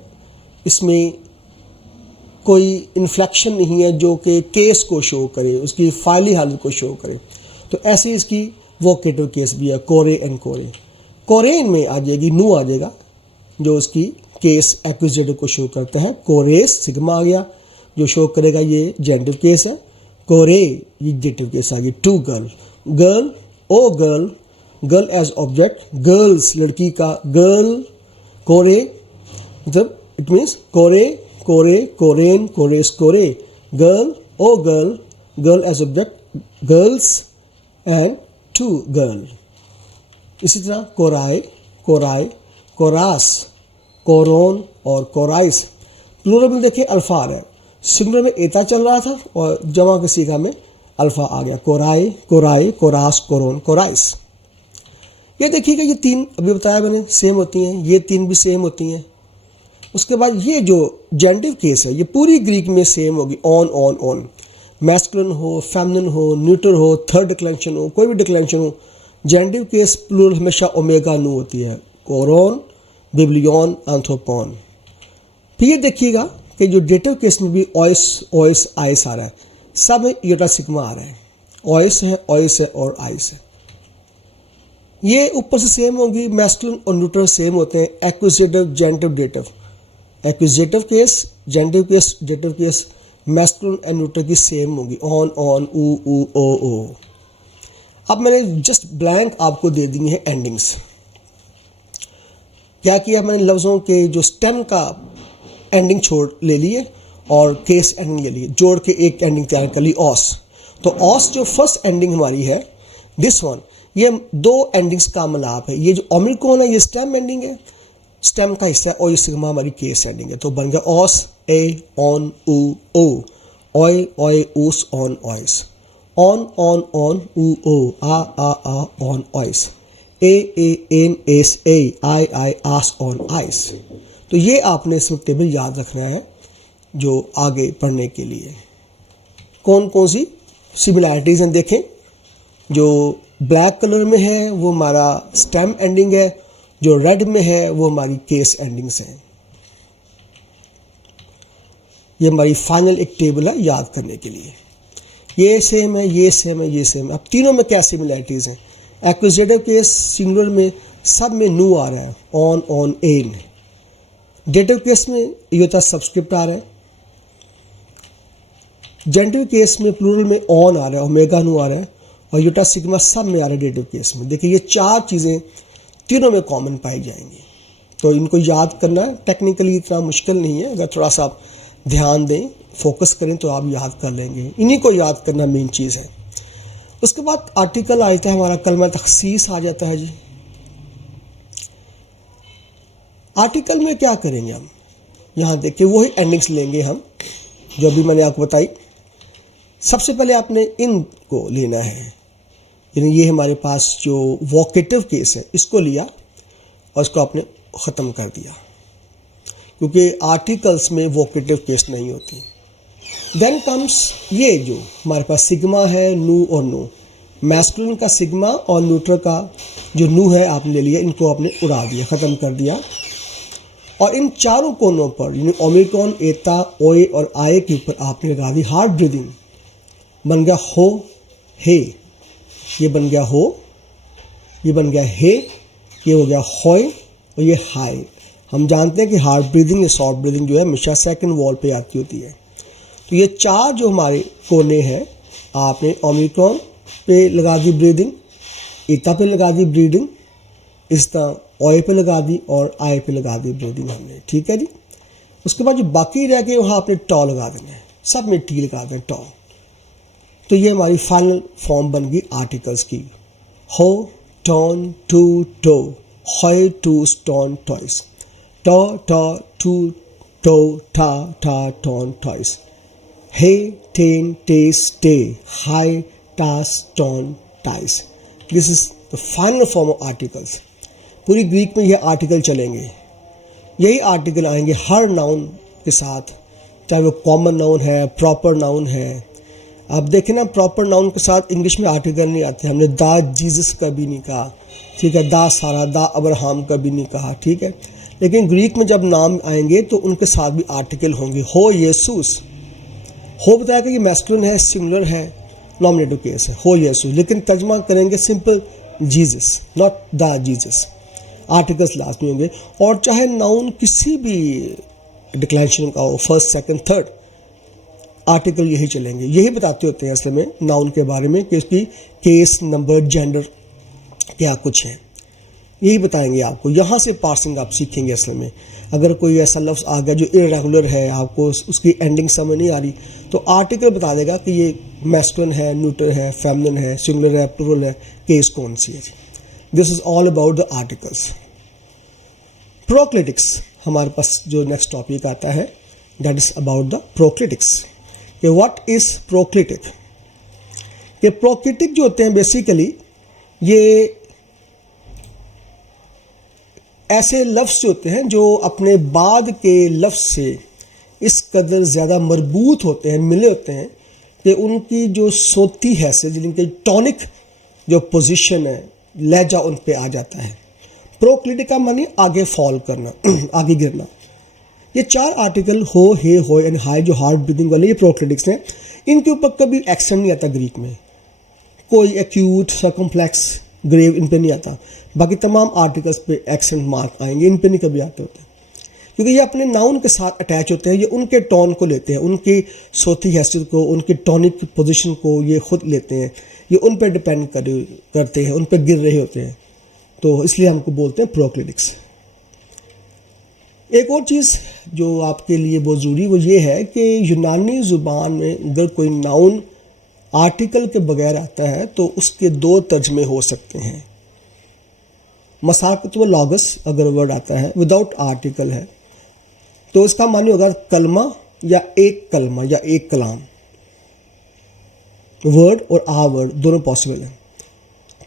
इसमें कोई इन्फ्लेक्शन नहीं है जो कि केस को शो करे, उसकी फाइली हालत को शो करे। तो ऐसे इसकी वोकेटिव केस भी है, कोरे एंड कोरे। कोरेन में आ जाएगी, नू आ जाएगा जो उसकी केस एक्विजिटिव को शो करता है। कोरेस सिग्मा आ गया जो शो करेगा ये जेंटिव केस है। कोरे ये डेटिव केस आ गई। To girl, girl, O girl, girl as object, girls लड़की का, गर्ल, कोरे मतलब इट मीन्स कोरे, कोरे, कोरेन, कोरेस, कोरे, girl, O girl, girl as object, girls and to girl. इसी तरह कोराए, कोराए, कोरास, कोरोन और कोराइस। प्लूरल में देखिए अल्फा आ रहा है, सिंगुलर में एता चल रहा था और जमा के सीखा में अल्फा आ गया। कोराए, कोराए, कोरास, कोरोन, कोराइस। ये देखिएगा ये तीन अभी बताया मैंने सेम होती हैं, ये तीन भी सेम होती हैं। उसके बाद ये जो जेंडिव केस है ये पूरी ग्रीक में सेम होगी, ऑन ऑन ऑन। मैस्कुलिन हो, फेमिनिन हो, न्यूट्रल हो, थर्ड डिक्लेंशन हो, कोई भी डिक्लेंशन हो, जेंडिव केस प्लूरल हमेशा ओमेगा नू होती है, कोरोन, बिब्लियन, एंथ्रोपॉन। फिर ये देखिएगा कि जो डेटिव केस में भी ऑयस, ऑयस, आइस आ रहा है, सब में ईटा सिग्मा आ रहा है, ऑयस है और आइस है। ये ऊपर से सेम होगी, मैस्कुलिन और न्यूट्रल सेम होते हैं, accusative, genitive, dative. Accusative case, genitive case, dative case, masculine and neutral की सेम होगी, ऑन ऑन, ऊ ओ। अब मैंने जस्ट ब्लैंक आपको दे दी है एंडिंग्स। क्या किया मैंने, लफ्ज़ों के जो स्टेम का एंडिंग छोड़ ले लिए और केस एंडिंग ले लिए, जोड़ के एक एंडिंग तैयार कर ली, ऑस। तो ऑस जो फर्स्ट एंडिंग हमारी है, दिस वन, ये दो एंडिंग्स का मिलाप है। ये जो ओमिकॉन है ये स्टेम एंडिंग है, स्टेम का हिस्सा है, और ये सिग्मा हमारी केस एंडिंग है। तो बन गया ऑस, ए, ऑन, ऊ, ओ, ऑय, ऑय, ऊस, ऑन, ऑयस, ऑन ऑन ऑन, ऊ ओ, आ, ऑन, ऑयस, ए, एन, एस, ए, आई, आस, ऑन, आइस। तो ये आपने इसमें टेबल याद रखना है जो आगे पढ़ने के लिए। कौन कौन सी सिमिलैरिटीज़ हैं देखें, जो ब्लैक कलर में है वो हमारा स्टेम एंडिंग है, जो रेड में है वो हमारी केस एंडिंग्स हैं। ये हमारी फाइनल एक टेबल है याद करने के लिए। ये सेम है, ये सेम है, ये सेम है। अब तीनों में क्या सिमिलैरिटीज़ हैं, एक्विजिटिव केस सिंगुलर में सब में नू आ रहा है, ऑन ऑन, एन। डेटिव केस में योता सब्सक्रिप्ट आ रहा है, जेंटिव केस में प्लूरल में ऑन आ रहा है, ओमेगा नू आ रहा है, और यूटा सिग्मा सब में आ रहा है डेटिव केस में। देखिए ये चार चीज़ें तीनों में कॉमन पाई जाएंगी। तो इनको याद करना टेक्निकली इतना मुश्किल नहीं है, अगर थोड़ा सा आप ध्यान दें, फोकस करें तो आप याद कर लेंगे। इन्हीं को याद करना मेन चीज़ है। उसके बाद आर्टिकल आ जाता है हमारा, कलमा तखसीस आ जाता है जी। आर्टिकल में क्या करेंगे हम, यहाँ देखिए वही एंडिंग्स लेंगे हम जो अभी मैंने आपको बताई। सबसे पहले आपने इन को लेना है, यानी ये हमारे पास जो वोकेटिव केस है इसको लिया और इसको आपने ख़त्म कर दिया, क्योंकि आर्टिकल्स में वोकेटिव केस नहीं होती। देन कम्स ये जो हमारे पास सिग्मा है, नू और नू, मैस्कुलिन का सिग्मा और न्यूट्रल का जो नू है आपने ले लिया, इनको आपने उड़ा दिया, ख़त्म कर दिया। और इन चारों कोनों पर यानी ओमिकॉन, एता, ओए और आए के ऊपर आपने लगा दी हार्ड ब्रीदिंग। बन गया हो, हे, ये बन गया हो, ये बन गया हे, ये हो गया होय और ये हाय। हम जानते हैं कि हार्ड ब्रीदिंग या सॉफ्ट ब्रीदिंग जो है हमेशा सेकंड वॉल पे आती होती है। तो ये चार जो हमारे कोने हैं आपने ओमिक्रॉन पे लगा दी ब्रीदिंग, एता पे लगा दी ब्रीदिंग, इस तरह ओए पे लगा दी और आए पे लगा दी ब्रीदिंग हमने, ठीक है जी। उसके बाद जो बाकी रह गए वहाँ आपने टॉ लगा देना है, सब में टी लगा दें, टॉ। तो ये हमारी फाइनल फॉर्म बन गई आर्टिकल्स की, हो, टॉन, टू, टो, होय, टू, स्टॉन, टॉइस, टॉ, टॉ, टू, टो, ठा, ठा, टॉन, टॉइस, हे, टेन, टेस, टे, हाय, टास, टॉन, टाइस। This is the final form of articles. पूरी ग्रीक में ये आर्टिकल चलेंगे, यही आर्टिकल आएंगे हर नाउन के साथ, चाहे वो कॉमन नाउन है, प्रॉपर नाउन है। आप देखें ना, प्रॉपर नाउन के साथ इंग्लिश में आर्टिकल नहीं आते। हमने दा जीसस कभी नहीं कहा, ठीक है, दा सारा, दा अब्राहम कभी नहीं कहा, ठीक है। लेकिन ग्रीक में जब नाम आएंगे तो उनके साथ भी आर्टिकल होंगे। हो येसूस, हो बताया कि ये मैस्कुलिन है, सिंगुलर है, नॉमिनेटिव केस है, हो येसूस, लेकिन तर्जमा करेंगे सिंपल जीसस, नॉट दा जीसस। आर्टिकल्स लास्ट में होंगे। और चाहे नाउन किसी भी डिक्लेरेशन का हो, फर्स्ट, सेकंड, थर्ड, आर्टिकल यही चलेंगे, यही बताते होते हैं असल में नाउन के बारे में कि उसकी केस, नंबर, जेंडर क्या कुछ है, यही बताएंगे आपको। यहाँ से पार्सिंग आप सीखेंगे असल में। अगर कोई ऐसा लफ्ज़ आ गया जो इरेगुलर है, आपको उसकी एंडिंग समझ नहीं आ रही, तो आर्टिकल बता देगा कि ये मैस्कुलिन है, न्यूट्रल है, फेमिनिन है, सिंगुलर है, प्लूरल है, केस कौन सी है। This is all about the articles. Proclitics हमारे पास जो नेक्स्ट टॉपिक आता है, that is about the proclitics. कि व्हाट इज़ प्रोक्लिटिक। ये प्रोक्लिटिक जो होते हैं बेसिकली ये ऐसे लफ्ज़ जो होते हैं जो अपने बाद के लफ्ज़ से इस कदर ज़्यादा मरबूत होते हैं, मिले होते हैं कि उनकी जो सोती हैसियत, जिनकी टॉनिक जो पोजीशन है, लहजा उन पे आ जाता है। प्रोक्लिटिक का मानी आगे फॉल करना, आगे गिरना। ये 4 आर्टिकल हो, हे, हो एंड हाई जो हार्ड ब्रीदिंग वाले, ये प्रोक्लिटिक्स हैं। इनके ऊपर कभी एक्सेंट नहीं आता ग्रीक में, कोई एक्यूट, सर्कमफ्लेक्स, ग्रेव इन पे नहीं आता। बाकी तमाम आर्टिकल्स पे एक्सेंट मार्क आएंगे, इन पे नहीं कभी आते होते, क्योंकि ये अपने नाउन के साथ अटैच होते हैं। ये उनके टोन को लेते हैं, उनकी सोती हैसियत को, उनकी टॉनिक पोजीशन को ये खुद लेते हैं। ये उन पे डिपेंड करते हैं, उन पे गिर रहे होते हैं, तो इसलिए हमको बोलते हैं प्रोक्लिटिक्स। एक और चीज़ जो आपके लिए बहुत ज़रूरी वो ये है कि यूनानी ज़ुबान में अगर कोई नाउन आर्टिकल के बगैर आता है तो उसके 2 तर्जमे हो सकते हैं। मसाकत व लॉगस अगर वर्ड आता है विदाउट आर्टिकल है तो इसका मानी होगा कलमा या एक कलमा या एक कलाम। वर्ड और आ वर्ड दोनों पॉसिबल है।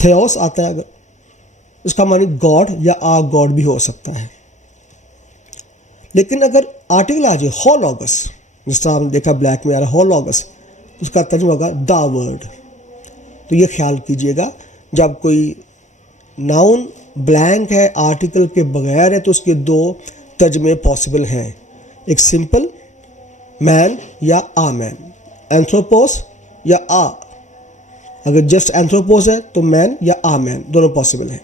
थियोस आता है अगर, इसका मानी गॉड या आ गॉड भी हो सकता है। लेकिन अगर आर्टिकल आ जाए होलॉगस, जिस तरह हमने देखा ब्लैक में आ रहा होलॉगस, उसका तर्जुमा होगा द वर्ड। तो ये ख्याल कीजिएगा, जब कोई नाउन ब्लैंक है, आर्टिकल के बगैर है, तो उसके 2 तर्जमे पॉसिबल हैं, एक सिंपल मैन या आ मैन, एंथ्रोपोस या आ। अगर जस्ट एंथ्रोपोस है तो मैन या आ मैन, दोनों पॉसिबल हैं।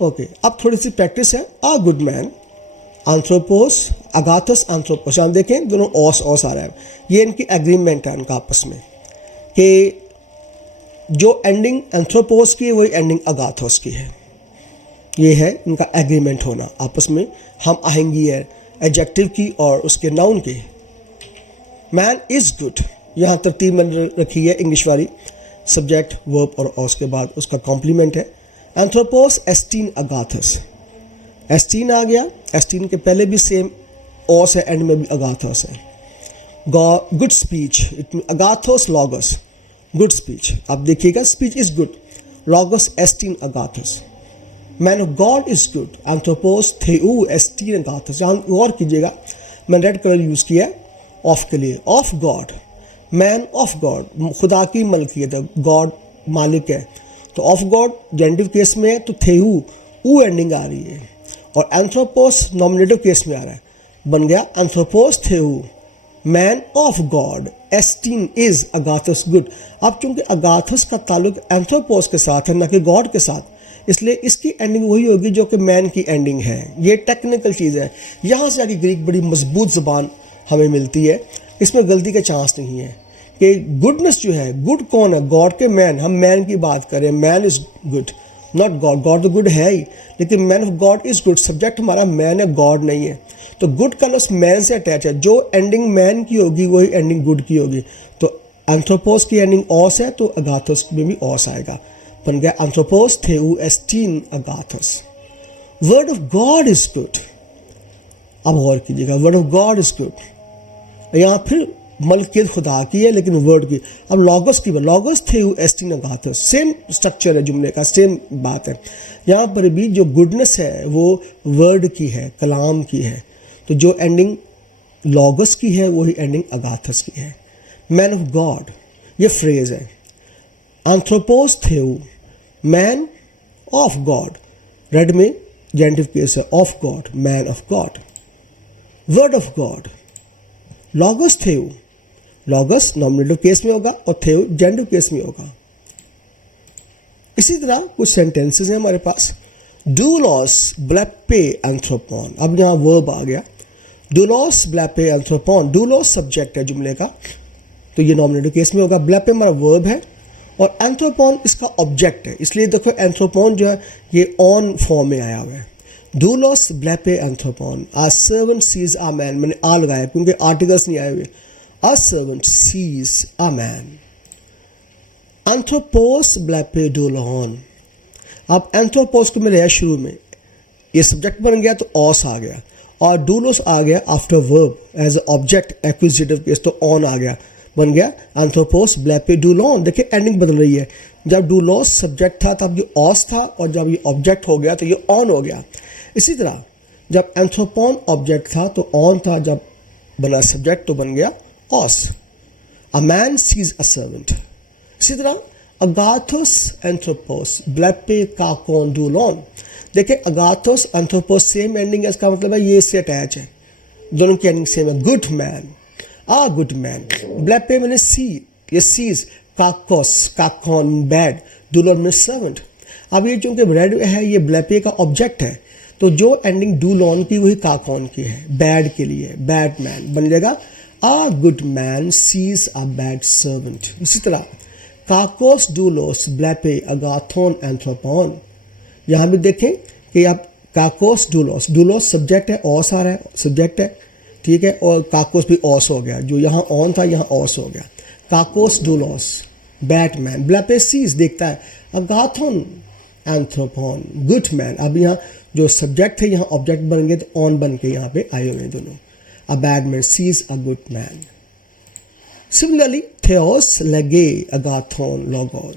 ओके, अब थोड़ी सी प्रैक्टिस है। A good man, anthropos, अगाथस anthropos. हम देखें दोनों ऑस आ रहा है। ये इनकी एग्रीमेंट है उनका आपस में कि जो एंडिंग एंथ्रोपोस की है वही एंडिंग अगाथोस की है। ये है इनका एग्रीमेंट होना आपस में। हम आएंगी है एडजेक्टिव की और उसके नाउन की। मैन इज़ गुड, यहाँ तरतीब मैंने रखी है इंग्लिश वाली, सब्जेक्ट, वर्ब और ऑस के बाद उसका कॉम्प्लीमेंट है। एंथ्रोपोस एस्टीन अगाथस, एस्टीन आ गया, एस्टीन के पहले भी सेम ऑस है, एंड में भी अगाथोस है। गुड स्पीच, अगाथोस लॉगस, गुड स्पीच। आप देखिएगा स्पीच इज गुड, लॉगस एस्टीन अगाथस। Man of God is good, एंथ्रोपोस थेऊ एस्टीन अगाथस। यहाँ गौर कीजिएगा, मैंने रेड कलर यूज़ किया ऑफ के लिए। Of God, man of God, खुदा की मलकियत है, गॉड मालिक है, तो ऑफ गॉड जेंटिव केस में है तो थेऊ ऊ एंडिंग आ रही है। और एंथ्रोपोस नॉमिनेटिव केस में आ रहा है, बन गया एंथ्रोपोस थेऊ मैन ऑफ गॉड एस्टीन इज अगाथस गुड। अब चूंकि अगाथस का ताल्लुक एंथ्रोपोस के साथ है ना कि गॉड के साथ, इसलिए इसकी एंडिंग वही होगी जो कि मैन की एंडिंग है। ये टेक्निकल चीज़ है। यहाँ से आगे ग्रीक बड़ी मजबूत ज़बान हमें मिलती है, इसमें गलती का चांस नहीं है कि गुडनेस जो है, गुड कौन है, गॉड के मैन। हम मैन की बात करें, man is good not God, God तो गुड है ही, लेकिन man of God is good. Subject हमारा मैन है, गॉड नहीं है, तो गुड का लफ्ज़ मैन से अटैच है। जो एंडिंग मैन की होगी वही एंडिंग गुड की होगी। तो एंथ्रोपोस की एंडिंग ऑस है तो अगाथोस में भी ऑस आएगा, बन गया एंथ्रोपोस थेऊ एस्टीन अगाथोस। Word of God is good. अब गौर कीजिएगा, word of God is good, यहाँ फिर मलकियत खुदा की है लेकिन वर्ड की। अब लॉगस की, लॉगस थेऊ एस्टीन अगाथोस, सेम स्ट्रक्चर है जुमले का, सेम बात है। यहाँ पर भी जो गुडनेस है वो वर्ड की है, कलाम की है, तो जो एंडिंग लॉगस की है वही एंडिंग अगाथस की है। मैन ऑफ गॉड, ये फ्रेज है। एंथ्रोपोस थेऊ मैन ऑफ गॉड, रेड में जेंटिव केस है, of God, man of God. Word of God, लॉगस थेऊ, लॉगस नॉमिनेटिव केस में होगा और थेऊ जेंटिव केस में होगा। इसी तरह कुछ सेंटेंसेस हैं हमारे पास। डूलॉस ब्लेपे एंथ्रोपॉन, अब यहाँ वर्ब आ गया। डूलोस ब्लैपे एंथ्रोपॉन, डूलोस सब्जेक्ट है जुमले का, तो ये नॉमिनेटिव केस में होगा। ब्लैपे हमारा वर्ब है और एंथ्रोपॉन इसका ऑब्जेक्ट है, इसलिए देखो एंथ्रोपॉन जो है ये ऑन फॉर्म में आया हुआ है। डूलोस ब्लैपे एंथ्रोपॉन, a servant sees a man, मैंने आ लगाया क्योंकि आर्टिकल्स नहीं आए हुए। A servant sees a man. एंथ्रोपोस ब्लैपे डोलोन, अब एंथ्रोपोस को मिला शुरू में, ये सब्जेक्ट बन गया तो ऑस आ गया, और डूलोस आ गया after verb as object accusative case, तो ऑन आ गया, बन गया एंथ्रोपोस ब्लैपे डूलोन। देखिए एंडिंग बदल रही है, जब डूलोस सब्जेक्ट था तब ये ऑस था, और जब ये ऑब्जेक्ट हो गया तो ये ऑन हो गया। इसी तरह जब एंथ्रोपॉन ऑब्जेक्ट था तो ऑन था, जब बना सब्जेक्ट तो बन गया ऑस। A man sees a servant. इसी तरह अगाथोस एंथ्रोपोस ब्लैपे काकोन डूलोन। देखिए अगाथोस एंथ्रोपोस सेम एंडिंग है, इसका मतलब है ये इससे अटैच है, दोनों की एंडिंग सेम है। गुड मैन, आ गुड मैन। ब्लैपे मैंने सी, ये सीज, काकोस काकोन बैड, डूलोन में सर्वेंट। अब ये चूंकि रेड है, ये ब्लैपे का ऑब्जेक्ट है, तो जो एंडिंग डूलोन की वही काकोन की है, बैड के लिए, बैड मैन बन जाएगा a good man sees a bad servant. इसी तरह काकोस डूलोस ब्लैपे अगाथोन एंथ्रोपॉन, यहाँ भी देखें कि आप काकोस डूलोस, डूलोस सब्जेक्ट है, ऑस आ रहा है, सब्जेक्ट है, ठीक है, और काकोस भी ऑस हो गया, जो यहाँ ऑन था यहाँ ऑस हो गया। काकोस डूलोस बैटमैन, ब्लैपे सीज देखता है, अगाथोन एंथ्रोपॉन गुड मैन। अब यहाँ जो सब्जेक्ट थे यहाँ ऑब्जेक्ट बन गए, तो ऑन बन के यहाँ पे आए हुए हैं दोनों। अ bad man sees a good man. Similarly theos lege agathon logon,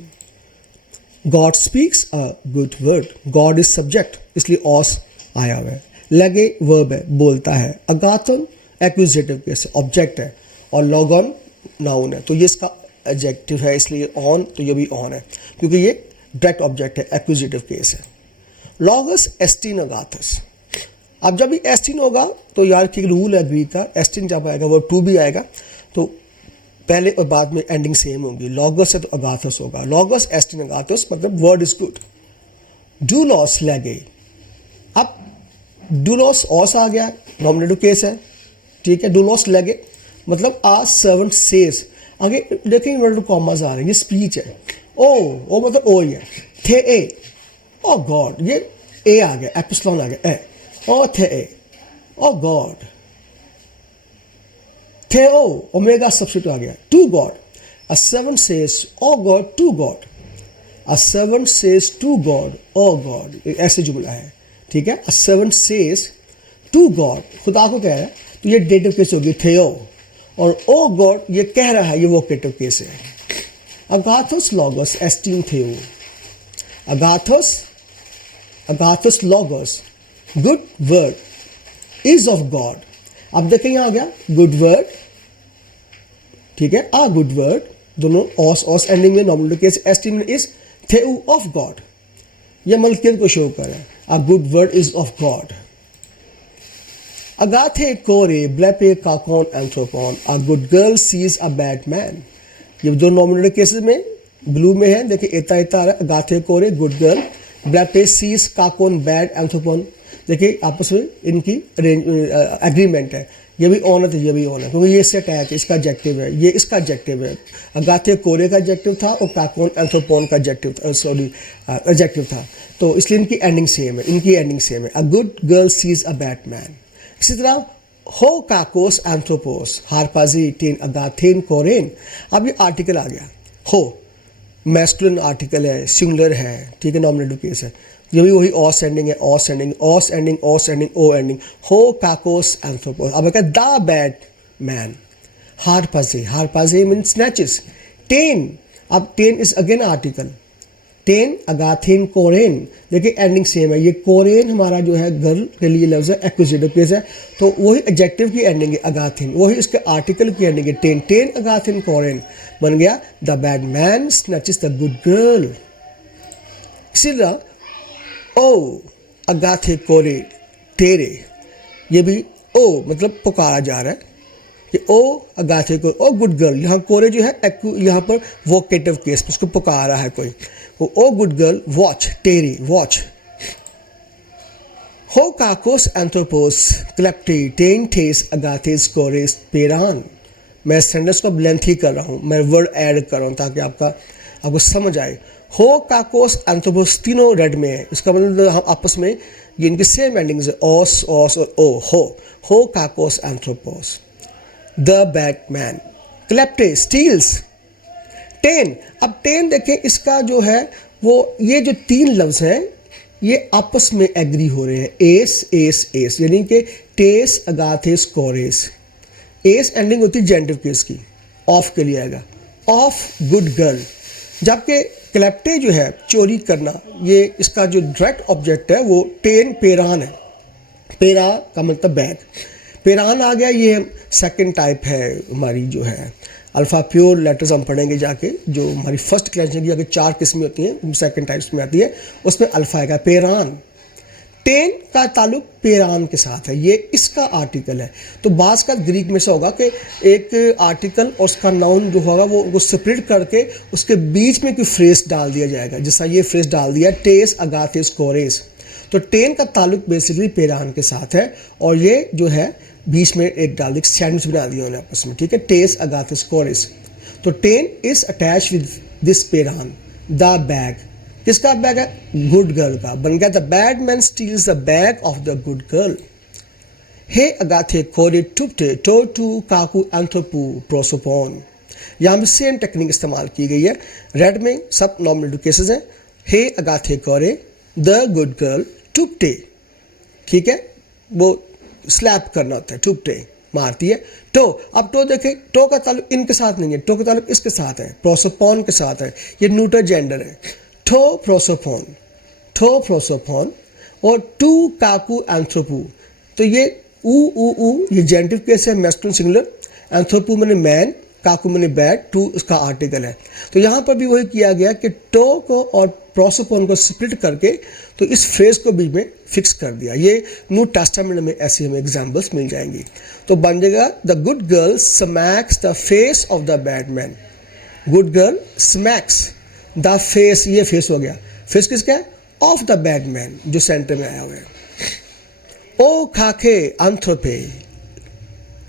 God speaks a good word, God is subject, इसलिए os आया हुआ है। लगे वर्ब है, बोलता है। अगाथन एक्विजिटिव केस, ऑब्जेक्ट है, और लोगन नाउन है, तो ये इसका एडजेक्टिव है, इसलिए ऑन, तो ये भी ऑन है क्योंकि ये डायरेक्ट ऑब्जेक्ट है, एक्विजिटिव केस है। लॉगस एस्टिन अगाथस, अब जब भी एस्टिन होगा तो यार ठीक रूल है ग्रीक का, एस्टिन जब आएगा वर्ब टू भी आएगा, तो पहले और बाद में एंडिंग सेम होगी। लॉगस है तो अगाथस होगा, लॉगस एस्टिन अगाथस मतलब वर्ड इज गुड। डूलोस लगे, अब डूलोस ऑस आ गया, नॉमिनेटिव केस है, ठीक है। डूलोस लगे मतलब आ सर्वेंट सेज, आगे देखेंगे इन्वर्टेड कॉमास आ रहे हैं, ये स्पीच है। ओ मतलब ओ ही है। थे ए, ओ गॉड, ये ए आ गया, एपिस्लॉन आ गया, ए, ओ थे ए, O God. Theo, omega substitute आ गया, to God. A servant says O God to God, a servant says to God O God, ऐसे जुमला है, ठीक है। A servant says to God, खुदा को कह रहा है, तो ये डेटिव केस होगी थियो, और ओ गॉड ये कह रहा है, ये वोकेटिव केस है। अगाथोस लॉगस एस्टीन थियो, अगाथोस लॉगस good word is of God. अब देखें यहां आ गया गुड वर्ड, ठीक है, आ गुड वर्ड, दोनों ऑस एंडिंग में, नॉमिनेटिव केस एस्टीम इज थेउ ऑफ गॉड, यह मलकियत को शो कर रहा है। A good word is of God. अगाथे कोरे ब्लैपे काकोन एंथ्रोपॉन, a good girl sees a bad man. ये दो नॉमिनेटिव केसेस में ब्लू में है, देखिए एता एता आ रहा है। अगाथे कोरे good girl, ब्लैपे seize Kakon bad एंथ्रोपॉन, देखिए आपस में इनकी एग्रीमेंट है, ये भी ऑन है तो ये भी ऑन है, क्योंकि ये इससे अटैच है, इसका एडजेक्टिव है, ये इसका एडजेक्टिव है। अगाथे कोरे का एडजेक्टिव था और काकोन एंथ्रोपॉन का एडजेक्टिव था, तो इसलिए इनकी एंडिंग सेम है, इनकी एंडिंग सेम है। A good girl sees a bad man. इसी तरह हो काकोस एंथ्रोपोस हारपाजी टेन अगाथेन कोरेन, अब ये आर्टिकल आ गया, हो मैस्कुलिन आर्टिकल है, सिंगुलर है, ठीक है, नॉमिनेटिव केस है, ये भी वही ऑस एंडिंग है, ऑस एंडिंग, ऑस एंडिंग, ऑस एंडिंग, ओ एंडिंग। हो काकोस एंथ्रोपोस, अब क्या द बैड मैन। हारपाजे मीन्स स्नैचेस। टेन, अब टेन इज अगेन आर्टिकल, टेन अगाथेन कोरेन, देखिए एंडिंग सेम है, ये कोरेन हमारा जो है गर्ल के लिए लफ्ज है, एक्विजिटिव केस है, तो वही एडजेक्टिव की एंडिंग है अगाथेन, वही इसके आर्टिकल की एंडिंग है टेन, टेन अगाथेन कोरेन बन गया the bad man snatches the good girl. इसी तरह ओ अगाथे कोरे तेरे, ये भी ओ मतलब पुकारा जा रहा है कि ओ अगाथे को, ओ गुड गर्ल, यहाँ कोरे जो है यहाँ पर वोकेटिव केस, उसको पुकार रहा है कोई, ओ गुड गर्ल वॉच तेरी, वॉच। हो काकोस एंथ्रोपोस क्लेप्टी टेन टेस अगाथेस कोरेस पेरान। मैं सेंटेंस को लेंथी कर रहा हूँ, मैं वर्ड ऐड कर रहा हूँ ताकि आपको समझ आए। हो काकोस एंथ्रोपोस तीनों रेड में है, इसका मतलब हम आपस में ये इनकी सेम एंडिंग्स है, ऑस ऑस और ओ। हो काकोस एंथ्रोपोस। द बैटमैन क्लेप्टे स्टील्स टेन। अब टेन देखें, इसका जो है वो ये जो तीन लफ्ज हैं ये आपस में एग्री हो रहे हैं, एस एस एस, यानी कि टेस अगाथेस कोरेस। एस एंडिंग होती है जेंटिव केस की, ऑफ के लिए आएगा, ऑफ गुड गर्ल। जबकि क्लेप्टे जो है चोरी करना, ये इसका जो डायरेक्ट ऑब्जेक्ट है वो टेन पेरान है। पेरा का मतलब बैग, पेरान आ गया, ये सेकंड टाइप है हमारी जो है अल्फ़ा प्योर लेटर्स हम पढ़ेंगे जाके, जो हमारी फर्स्ट क्लास की अगर 4 किस्में होती हैं सेकंड टाइप्स में आती है, उसमें अल्फ़ा आएगा पेरान। टेन का ताल्लुक पेरान के साथ है, ये इसका आर्टिकल है। तो बाज़ का ग्रीक में से होगा कि एक आर्टिकल और उसका नाउन जो होगा वो सेपरेट करके उसके बीच में कोई फ्रेज डाल दिया जाएगा, जैसा ये फ्रेज डाल दिया टेस अगाथेस कोरेस। तो टेन का ताल्लुक बेसिकली पेरान के साथ है और ये जो है बीच में एक डाल दी, सैंडविच बना दिया उन्होंने आपस में, ठीक है, टेस अगाथेस कोरेस। तो टेन इज अटैच विद दिस पेरान। द बैग, किसका बैग है? गुड गर्ल का। बन गया the bad man steals the bag of the good girl. हे अगाथे कोरे टुपटे टो टू काकू एंथ्रोपू प्रोसोपोन। यहाँ भी सेम टेक्निक इस्तेमाल की गई है। रेड में सब नॉमिनेटिव केसेस हैं। हे अगाथे कोरे द गुड गर्ल टुपटे, ठीक है, वो स्लैप करना होता है, टुपटे मारती है। टो, अब टो देखें, टो का ताल्लुक इनके साथ नहीं है, टो का ताल्लुक इसके साथ है, प्रोसोपोन के साथ है, ये न्यूटर जेंडर है। ठो प्रोसोफोन और टू काकू एंथ्रोपू। तो ये ऊ ये जेंटिव केस है, मैस्कुलिन सिंगुलर। एंथ्रोपू मैंने मैन, काकू मैंने बैड, टू उसका आर्टिकल है। तो यहाँ पर भी वही किया गया कि टो को और प्रोसोपोन को स्प्लिट करके तो इस फ्रेज को बीच में फिक्स कर दिया। ये न्यू टेस्टामेंट में ऐसी हमें एग्जाम्पल्स मिल जाएंगी। तो बन जाएगा the good girl smacks the face of the bad man. Good girl smacks the face, ये फेस हो गया, फेस किसका है? ऑफ द बैड मैन, जो सेंटर में आया हुआ है। ओ खाके एंथ्रोपे,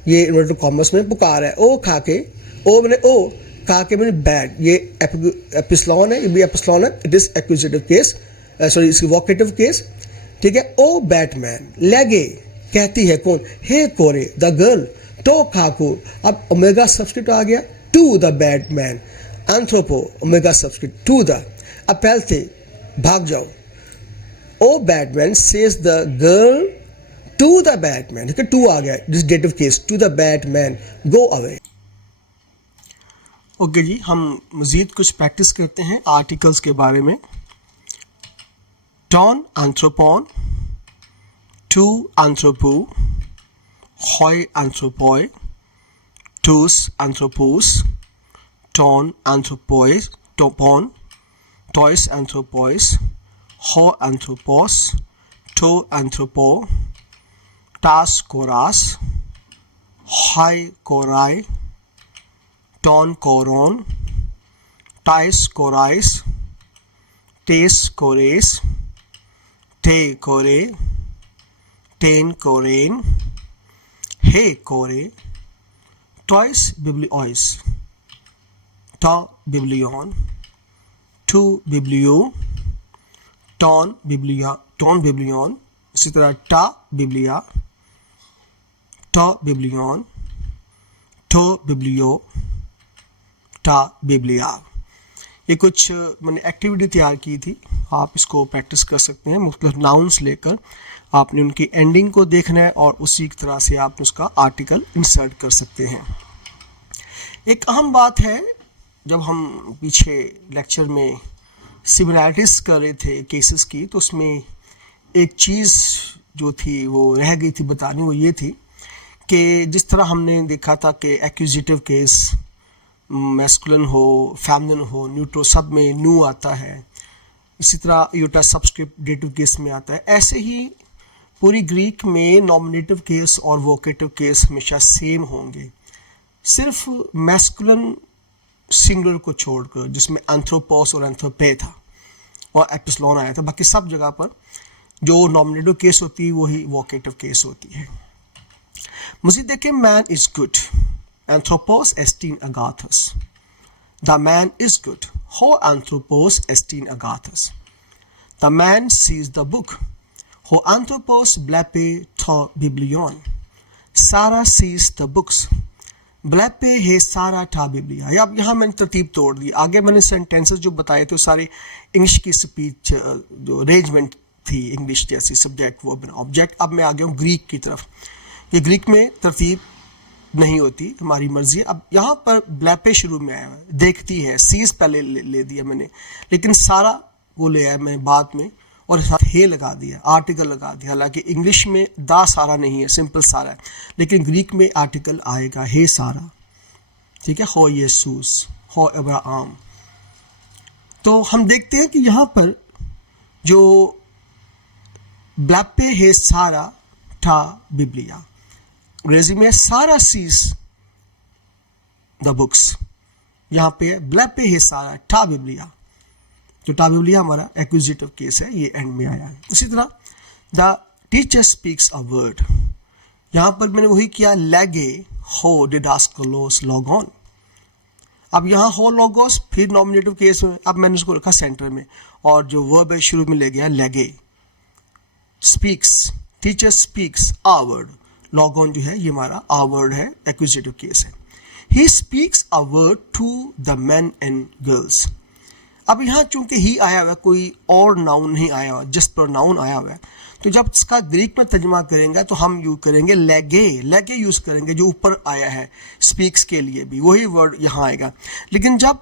ये इन्वर्टेड कॉमर्स में पुकार है। ओ खाके, ओ मैंने ओ, खाके मैंने बैड, ये एपिस्लॉन है, ये भी एपिस्लॉन है, इट इज एक्विजिटिव केस, सॉरी इसकी वोकेटिव केस, ठीक है। ओ बैटमैन लेगे, कहती है कौन? हे कोरे द गर्ल। टो खाको, अब ओमेगा सब्स्टिट्यूट आ गया, टू द बैटमैन। एंथ्रोपो ओमेगा सब्स्टिट्यूट टू द। अब पहले भाग जाओ। O bad man says the girl to the bad man, ठीक है, टू आ गया, this dative case, to the bad man go away. Okay जी, हम मजीद कुछ प्रैक्टिस करते हैं आर्टिकल्स के बारे में। टॉन एंथ्रोपॉन, टू एंथ्रोपो, हॉय एंथ्रोपॉय, टूस एंथ्रोपोस, टॉन एंथ्रोपोइस, टोपॉन, टॉयस एंथ्रोपोइस, हो एंथ्रोपोस, टो एंथ्रोपो, टास कोरास, हाई कोराई, टॉन कोरोन, टाइस कोराइस, टेस कोरेस, टे कोरे, टेन कोरेन, हे कोरे, टॉयस बिब्लियोइस, टा बिब्लियन, टू बिब्लियो, टॉन बिब्लियन, इसी तरह टा बिब्लिया, टा बिब्लियन, टो बिब्लियो, टा बिब्लिया। ये कुछ मैंने एक्टिविटी तैयार की थी, आप इसको प्रैक्टिस कर सकते हैं। मुख्तलिफ नाउन्स लेकर आपने उनकी एंडिंग को देखना है और उसी तरह से आप उसका आर्टिकल इंसर्ट कर सकते हैं। एक अहम बात है, जब हम पीछे लेक्चर में सिमिलैरिटीज़ कर रहे थे केसेस की, तो उसमें एक चीज़ जो थी वो रह गई थी बतानी, वो ये थी कि जिस तरह हमने देखा था कि एक्यूजिटिव केस मैस्कुलिन हो, फेमिनिन हो, न्यूट्रो, सब में न्यू आता है। इसी तरह यूटा सब्सक्रिप्ट डेटिव केस में आता है। ऐसे ही पूरी ग्रीक में नॉमिनेटिव केस और वोकेटिव केस हमेशा सेम होंगे, सिर्फ मैस्कुलिन सिंगुलर को छोड़कर, जिसमें एंथ्रोपोस और एंथ्रोपे था और एपिस्लॉन आया था। बाकी सब जगह पर जो नॉमिनेटिव केस होती है वही वोकेटिव केस होती है। मज़ीद देखें, मैन इज गुड, एंथ्रोपोस एस्टीन अगाथस। द मैन इज गुड, हो एंथ्रोपोस एस्टीन अगाथस। The man sees the book, हो एंथ्रोपोस ब्लैपे थो बिब्लियन। सारा सीज द बुक्स, ब्लैपे है सारा था बिब्लिया। अब यहाँ मैंने तरतीब तोड़ दी। आगे मैंने सेंटेंसेस जो बताए थे सारे इंग्लिश की स्पीच जो अरेंजमेंट थी इंग्लिश जैसी, सब्जेक्ट वर्ब ऑब्जेक्ट। अब मैं आ गया हूँ ग्रीक की तरफ। ये ग्रीक में तरतीब नहीं होती, हमारी मर्जी है। अब यहाँ पर ब्लैपे शुरू में आया है, देखती है, सीज पहले ले दिया मैंने, लेकिन सारा वो ले आया मैं बाद में और साथ हे लगा दिया, आर्टिकल लगा दिया। हालांकि इंग्लिश में दा सारा नहीं है, सिंपल सारा है, लेकिन ग्रीक में आर्टिकल आएगा हे सारा। ठीक है, हो यीशुस, हो अब्राहम। तो हम देखते हैं कि यहाँ पर जो ब्लैपे हे सारा था बिब्लिया, अंग्रेजी में सारा सीज द बुक्स, यहाँ पे ब्लैपे हे सारा था बिब्लिया। तो टा बिब्लिया हमारा एक्विजिटिव केस है, ये एंड में आया है। उसी तरह the teacher speaks a word, यहाँ पर मैंने वही किया, लेगे हो डिडास्कोलोस लॉगॉन। अब यहाँ हो लोगोस, फिर नॉमिनेटिव केस में, अब मैंने उसको रखा सेंटर में और जो वर्ब है शुरू में ले गया लेगे। स्पीक्स, टीचर स्पीक्स आ वर्ड, लॉगॉन जो है ये हमारा आ वर्ड है, एक्विजिटिव केस है। He speaks a word to the men and girls. अब यहाँ चूंकि ही आया हुआ है, कोई और नाउन नहीं आया हुआ, जस्ट प्रोनाउन आया हुआ है, तो जब इसका ग्रीक में तर्जमा करेंगे तो हम यूज करेंगे लेगे, लेगे यूज करेंगे जो ऊपर आया है स्पीक्स के लिए भी वही वर्ड यहाँ आएगा। लेकिन जब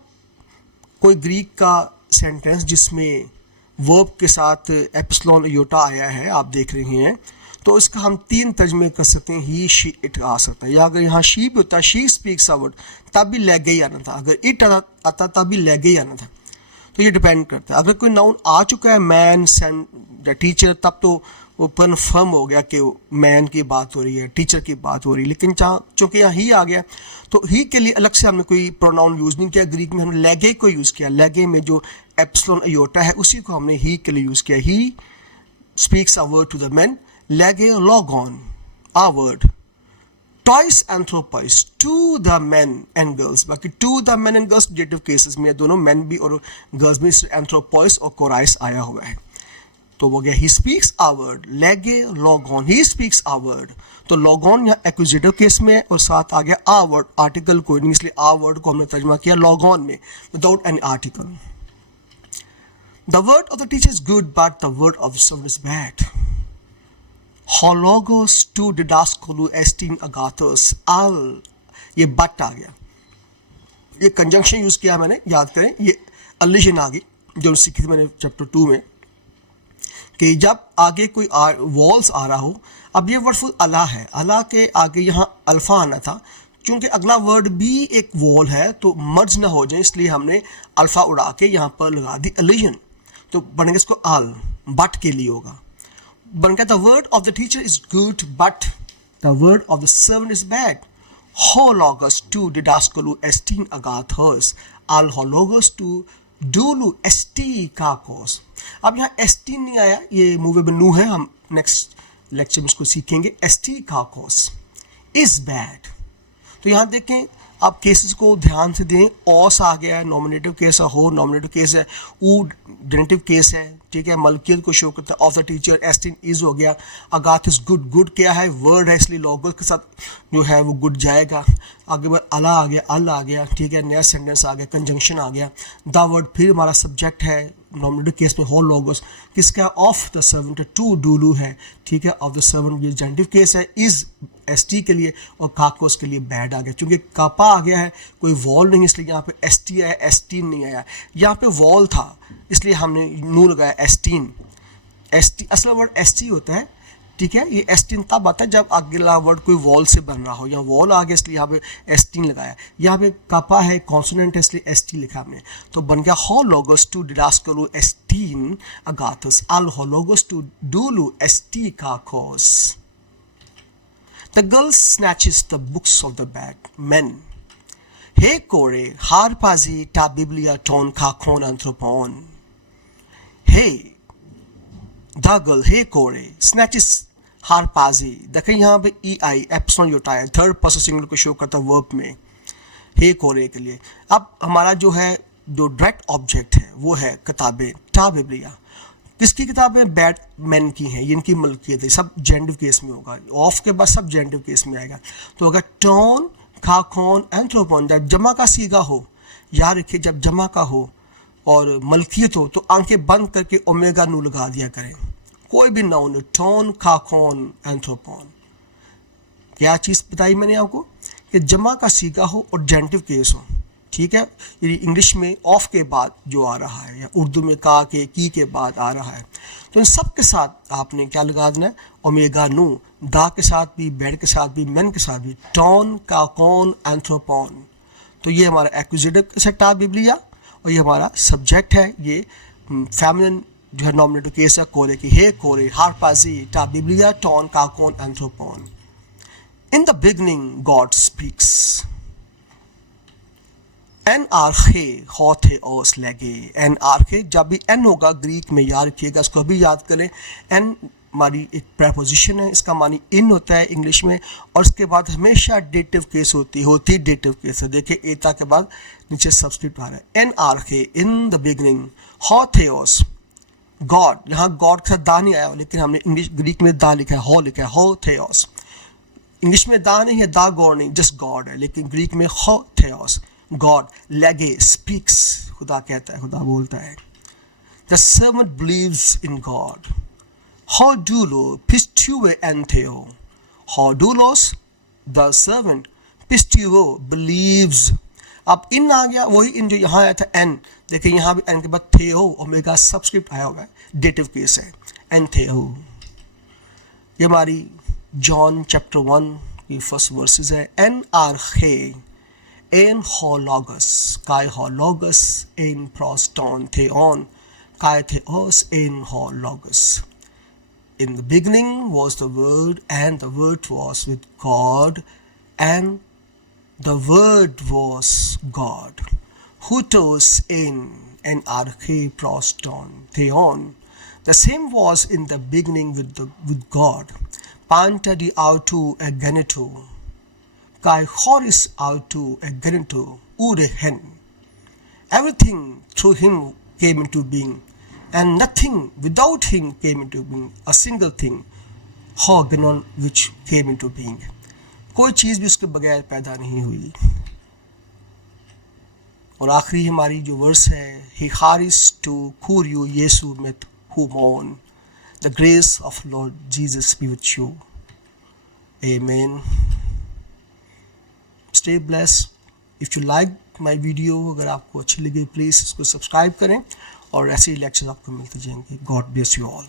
कोई ग्रीक का सेंटेंस जिसमें वर्ब के साथ एप्सिलॉन योटा आया है, आप देख रहे हैं, तो इसका हम तीन तर्जमे कर सकते हैं, ही शी इट आ सकता है, या अगर यहाँ शी भी होता, शी स्पीक्स अ वर्ड, तब भी लेगे ही आना था, अगर इट आता तब भी लेगे ही आना था। तो ये डिपेंड करता है। अगर कोई नाउन आ चुका है मैन सेंड या टीचर, तब तो वो कन्फर्म हो गया कि मैन की बात हो रही है, टीचर की बात हो रही है। लेकिन चूंकि यहाँ ही आ गया तो ही के लिए अलग से हमने कोई प्रोनाउन यूज़ नहीं किया। ग्रीक में हमने लेगे को यूज़ किया, लेगे में जो एप्सिलॉन अयोटा है उसी को हमने ही के लिए यूज़ किया। He speaks a word to the man, लेगे लॉगॉन आ वर्ड। टॉइस एंथ्रोपाइस to the man and girls, बाकी to the man and girls dative cases में दोनों मैन भी और गर्ल्स में एंथ्रोपाइस और कोराइस आया हुआ है। तो वो गया ही स्पीक्स आ वर्ड, लेगे लॉगॉन, ही स्पीक्स आ वर्ड। तो लॉगॉन या एक्विजिटिव केस में और साथ आ गया आ वर्ड, आर्टिकल कोई नहीं, इसलिए आ वर्ड को हमने तर्जमा किया लॉगॉन में without any article. The word of the teacher is good but the word of the servant is bad. होलोगोस टू डिडास्कोलू एस्टीन अगाथोस आल, ये बट आ गया, ये कंजंक्शन यूज किया मैंने, याद करें, ये अलिशन आ गई जो सीखी थी मैंने चैप्टर 2 में, कि जब आगे कोई वॉल्स आ रहा हो। अब ये वर्ड फुल अला है, अला के आगे यहाँ अल्फा आना था, चूंकि अगला वर्ड भी एक वॉल है तो मर्ज ना हो जाए, इसलिए हमने अल्फा उड़ा के यहाँ पर लगा दी अलिशन, तो बनेगा इसको आल, बट के लिए होगा, बन गया the word of the teacher is good but the word of the servant is bad. होलोगस टू डिडास्कोलू एस्टीन अगाथोस आल होलोगस टू डूलू एस्टी काकोस। अब यहाँ एस्टीन नहीं आया, ये मूवेबल नू है, हम नेक्स्ट लेक्चर में इसको सीखेंगे। एस्टी काकोस इज बैड। तो यहाँ देखें, आप केसेस को ध्यान से दें, ऑस आ गया है, नॉमिनेटिव केस है, हो नॉमिनेटिव केस है, ऊ डेनिटिव केस है, ठीक है, मलकियत को शो करता है, ऑफ द टीचर, एस्टीन इज हो गया, अगाथस गुड, गुड क्या है वर्ड है, इसलिए लोगों के साथ जो है वो गुड जाएगा। आगे बाद अला आ गया, अल आ गया, ठीक है, नया सेंटेंस आ गया, कंजंक्शन आ गया, द वर्ड फिर हमारा सब्जेक्ट है, नॉमिनेटिव केस में हो लोगोस किसका, ऑफ द सर्वेंट, टू डूलू है, ठीक है, ऑफ द सर्वेंट ये जेनेटिव केस है, इज एसटी के लिए और काकोस के लिए बैड आ गया, क्योंकि कापा आ गया है, कोई वॉल नहीं, इसलिए यहाँ पे एसटी आया, एस्टीन नहीं आया। यहाँ पे वॉल था इसलिए हमने नू लगाया एस्टीन। एसटी असल वर्ड एसटी होता है, ठीक है, ये एस्टीन तब आता है जब अगला वर्ड कोई वॉल से बन रहा हो, यहाँ वॉल आ गया इसलिए यहाँ पे एस्टीन लगाया। यहाँ पे कापा है, कॉन्सोनेंट है, इसलिए एसटी लिखा हमने, तो बन गया होलोगस टू डिडास्कोलू एस्टीन अगाथस आल होलोगस टू डूलू एस्टी काकोस। The girl snatches the books of the bag men. He kore harpazi ta biblia ton kakon anthropon. Hey the girl हे कोरे स्नैचेस हारपाजी। देखें यहाँ पे EI एप्सन योटा है, थर्ड पर्सन सिंगुलर को शो करता है वर्ब में हे कोरे के लिए। अब हमारा जो है जो डायरेक्ट ऑब्जेक्ट है वो है किताबें, टा बिब्लिया। किसकी किताबें? बैटमैन की हैं, इनकी मलकियत है, सब जेंडिव केस में होगा, ऑफ के बाद सब जेंडिव केस में आएगा। तो अगर टॉन खाकॉन एंथ्रोपोन जब जमा का सीगा हो, याद रखिए जब जमा का हो और मलकियत हो तो आंखें बंद करके ओमेगा नू लगा दिया करें। कोई भी नाउन, टॉन खाकॉन एंथ्रोपोन, क्या चीज़ बताई मैंने आपको कि जमा का सीगा हो और जेंटिव केस हो, ठीक है। ये इंग्लिश में ऑफ के बाद जो आ रहा है या उर्दू में का के की के बाद आ रहा है, तो इन सब के साथ आपने क्या लगा देना है? ओमेगा नू, दा के साथ भी, बेड के साथ भी, मैन के साथ भी, टॉन काकॉन एंथ्रोपोन। तो ये हमारा एक्विजिटिव से टा बिब्लिया और ये हमारा सब्जेक्ट है, ये फेमिनिन जो है नॉमिनेटिव केस है कोरे की, हे कोरे हारपाजी टा बिब्लिया ton काकॉन एंथ्रोपोन। In the beginning, God speaks. En arche hotheos lege. En arche जब भी n होगा ग्रीक में याद रखिएगा, इसको भी याद करें। n हमारी एक प्रेपोजिशन है, इसका मानी इन होता है इंग्लिश में, और इसके बाद हमेशा डेटिव केस होती डेटिव केस है। देखिए एता के बाद नीचे सब्स्टिट्यूट आ रहा है। एन आर्चे इन द बिगिनिंग होथेओस गॉड, यहाँ गॉड के साथ दा नहीं आया लेकिन हमने इंग्लिश ग्रीक में दा लिखा है, हो लिखा है, होथेओस। इंग्लिश में दा नहीं है, दा गॉड नहीं, जस्ट गॉड है, लेकिन ग्रीक में होथेओस गॉड। लेगे स्पीक्स, खुदा कहता है, खुदा बोलता है। The servant believes in God. Hodulo pistuo anteo. Hodulos the servant, pistuo believes. अब इन आ गया, वही इन जो यहाँ आया था एन, देखिए यहाँ भी एन के बाद थेओ ओमेगा सब्सक्रिप्ट आया हुआ है, डेटिव केस है, एन थेओ। ये हमारी जॉन चैप्टर 1 की फर्स्ट वर्सेस है। एन आर्चे एन होलोगस काय होलोगस एन प्रोस्टॉन थेओन काय थेओस N होलोगस। In the beginning was the Word, and the Word was with God, and the Word was God. Hutos in an arche proston theon. The same was in the beginning with God. Panta di autu agenito. Kai horis autu agenito urehen. Everything through him came into being, and nothing without him came into being. A single thing, Hogenon, which came into being. कोई चीज़ भी उसके बगैर पैदा नहीं हुई। और आखिरी हमारी जो वर्स है, he haris to kuriu Yesu met humon. The grace of Lord Jesus be with you. Amen. Stay blessed. If you like my video, अगर आपको अच्छी लगी प्लीज़ इसको सब्सक्राइब करें और ऐसे ही लेक्चर आपको मिलते जाएंगे। God bless you all.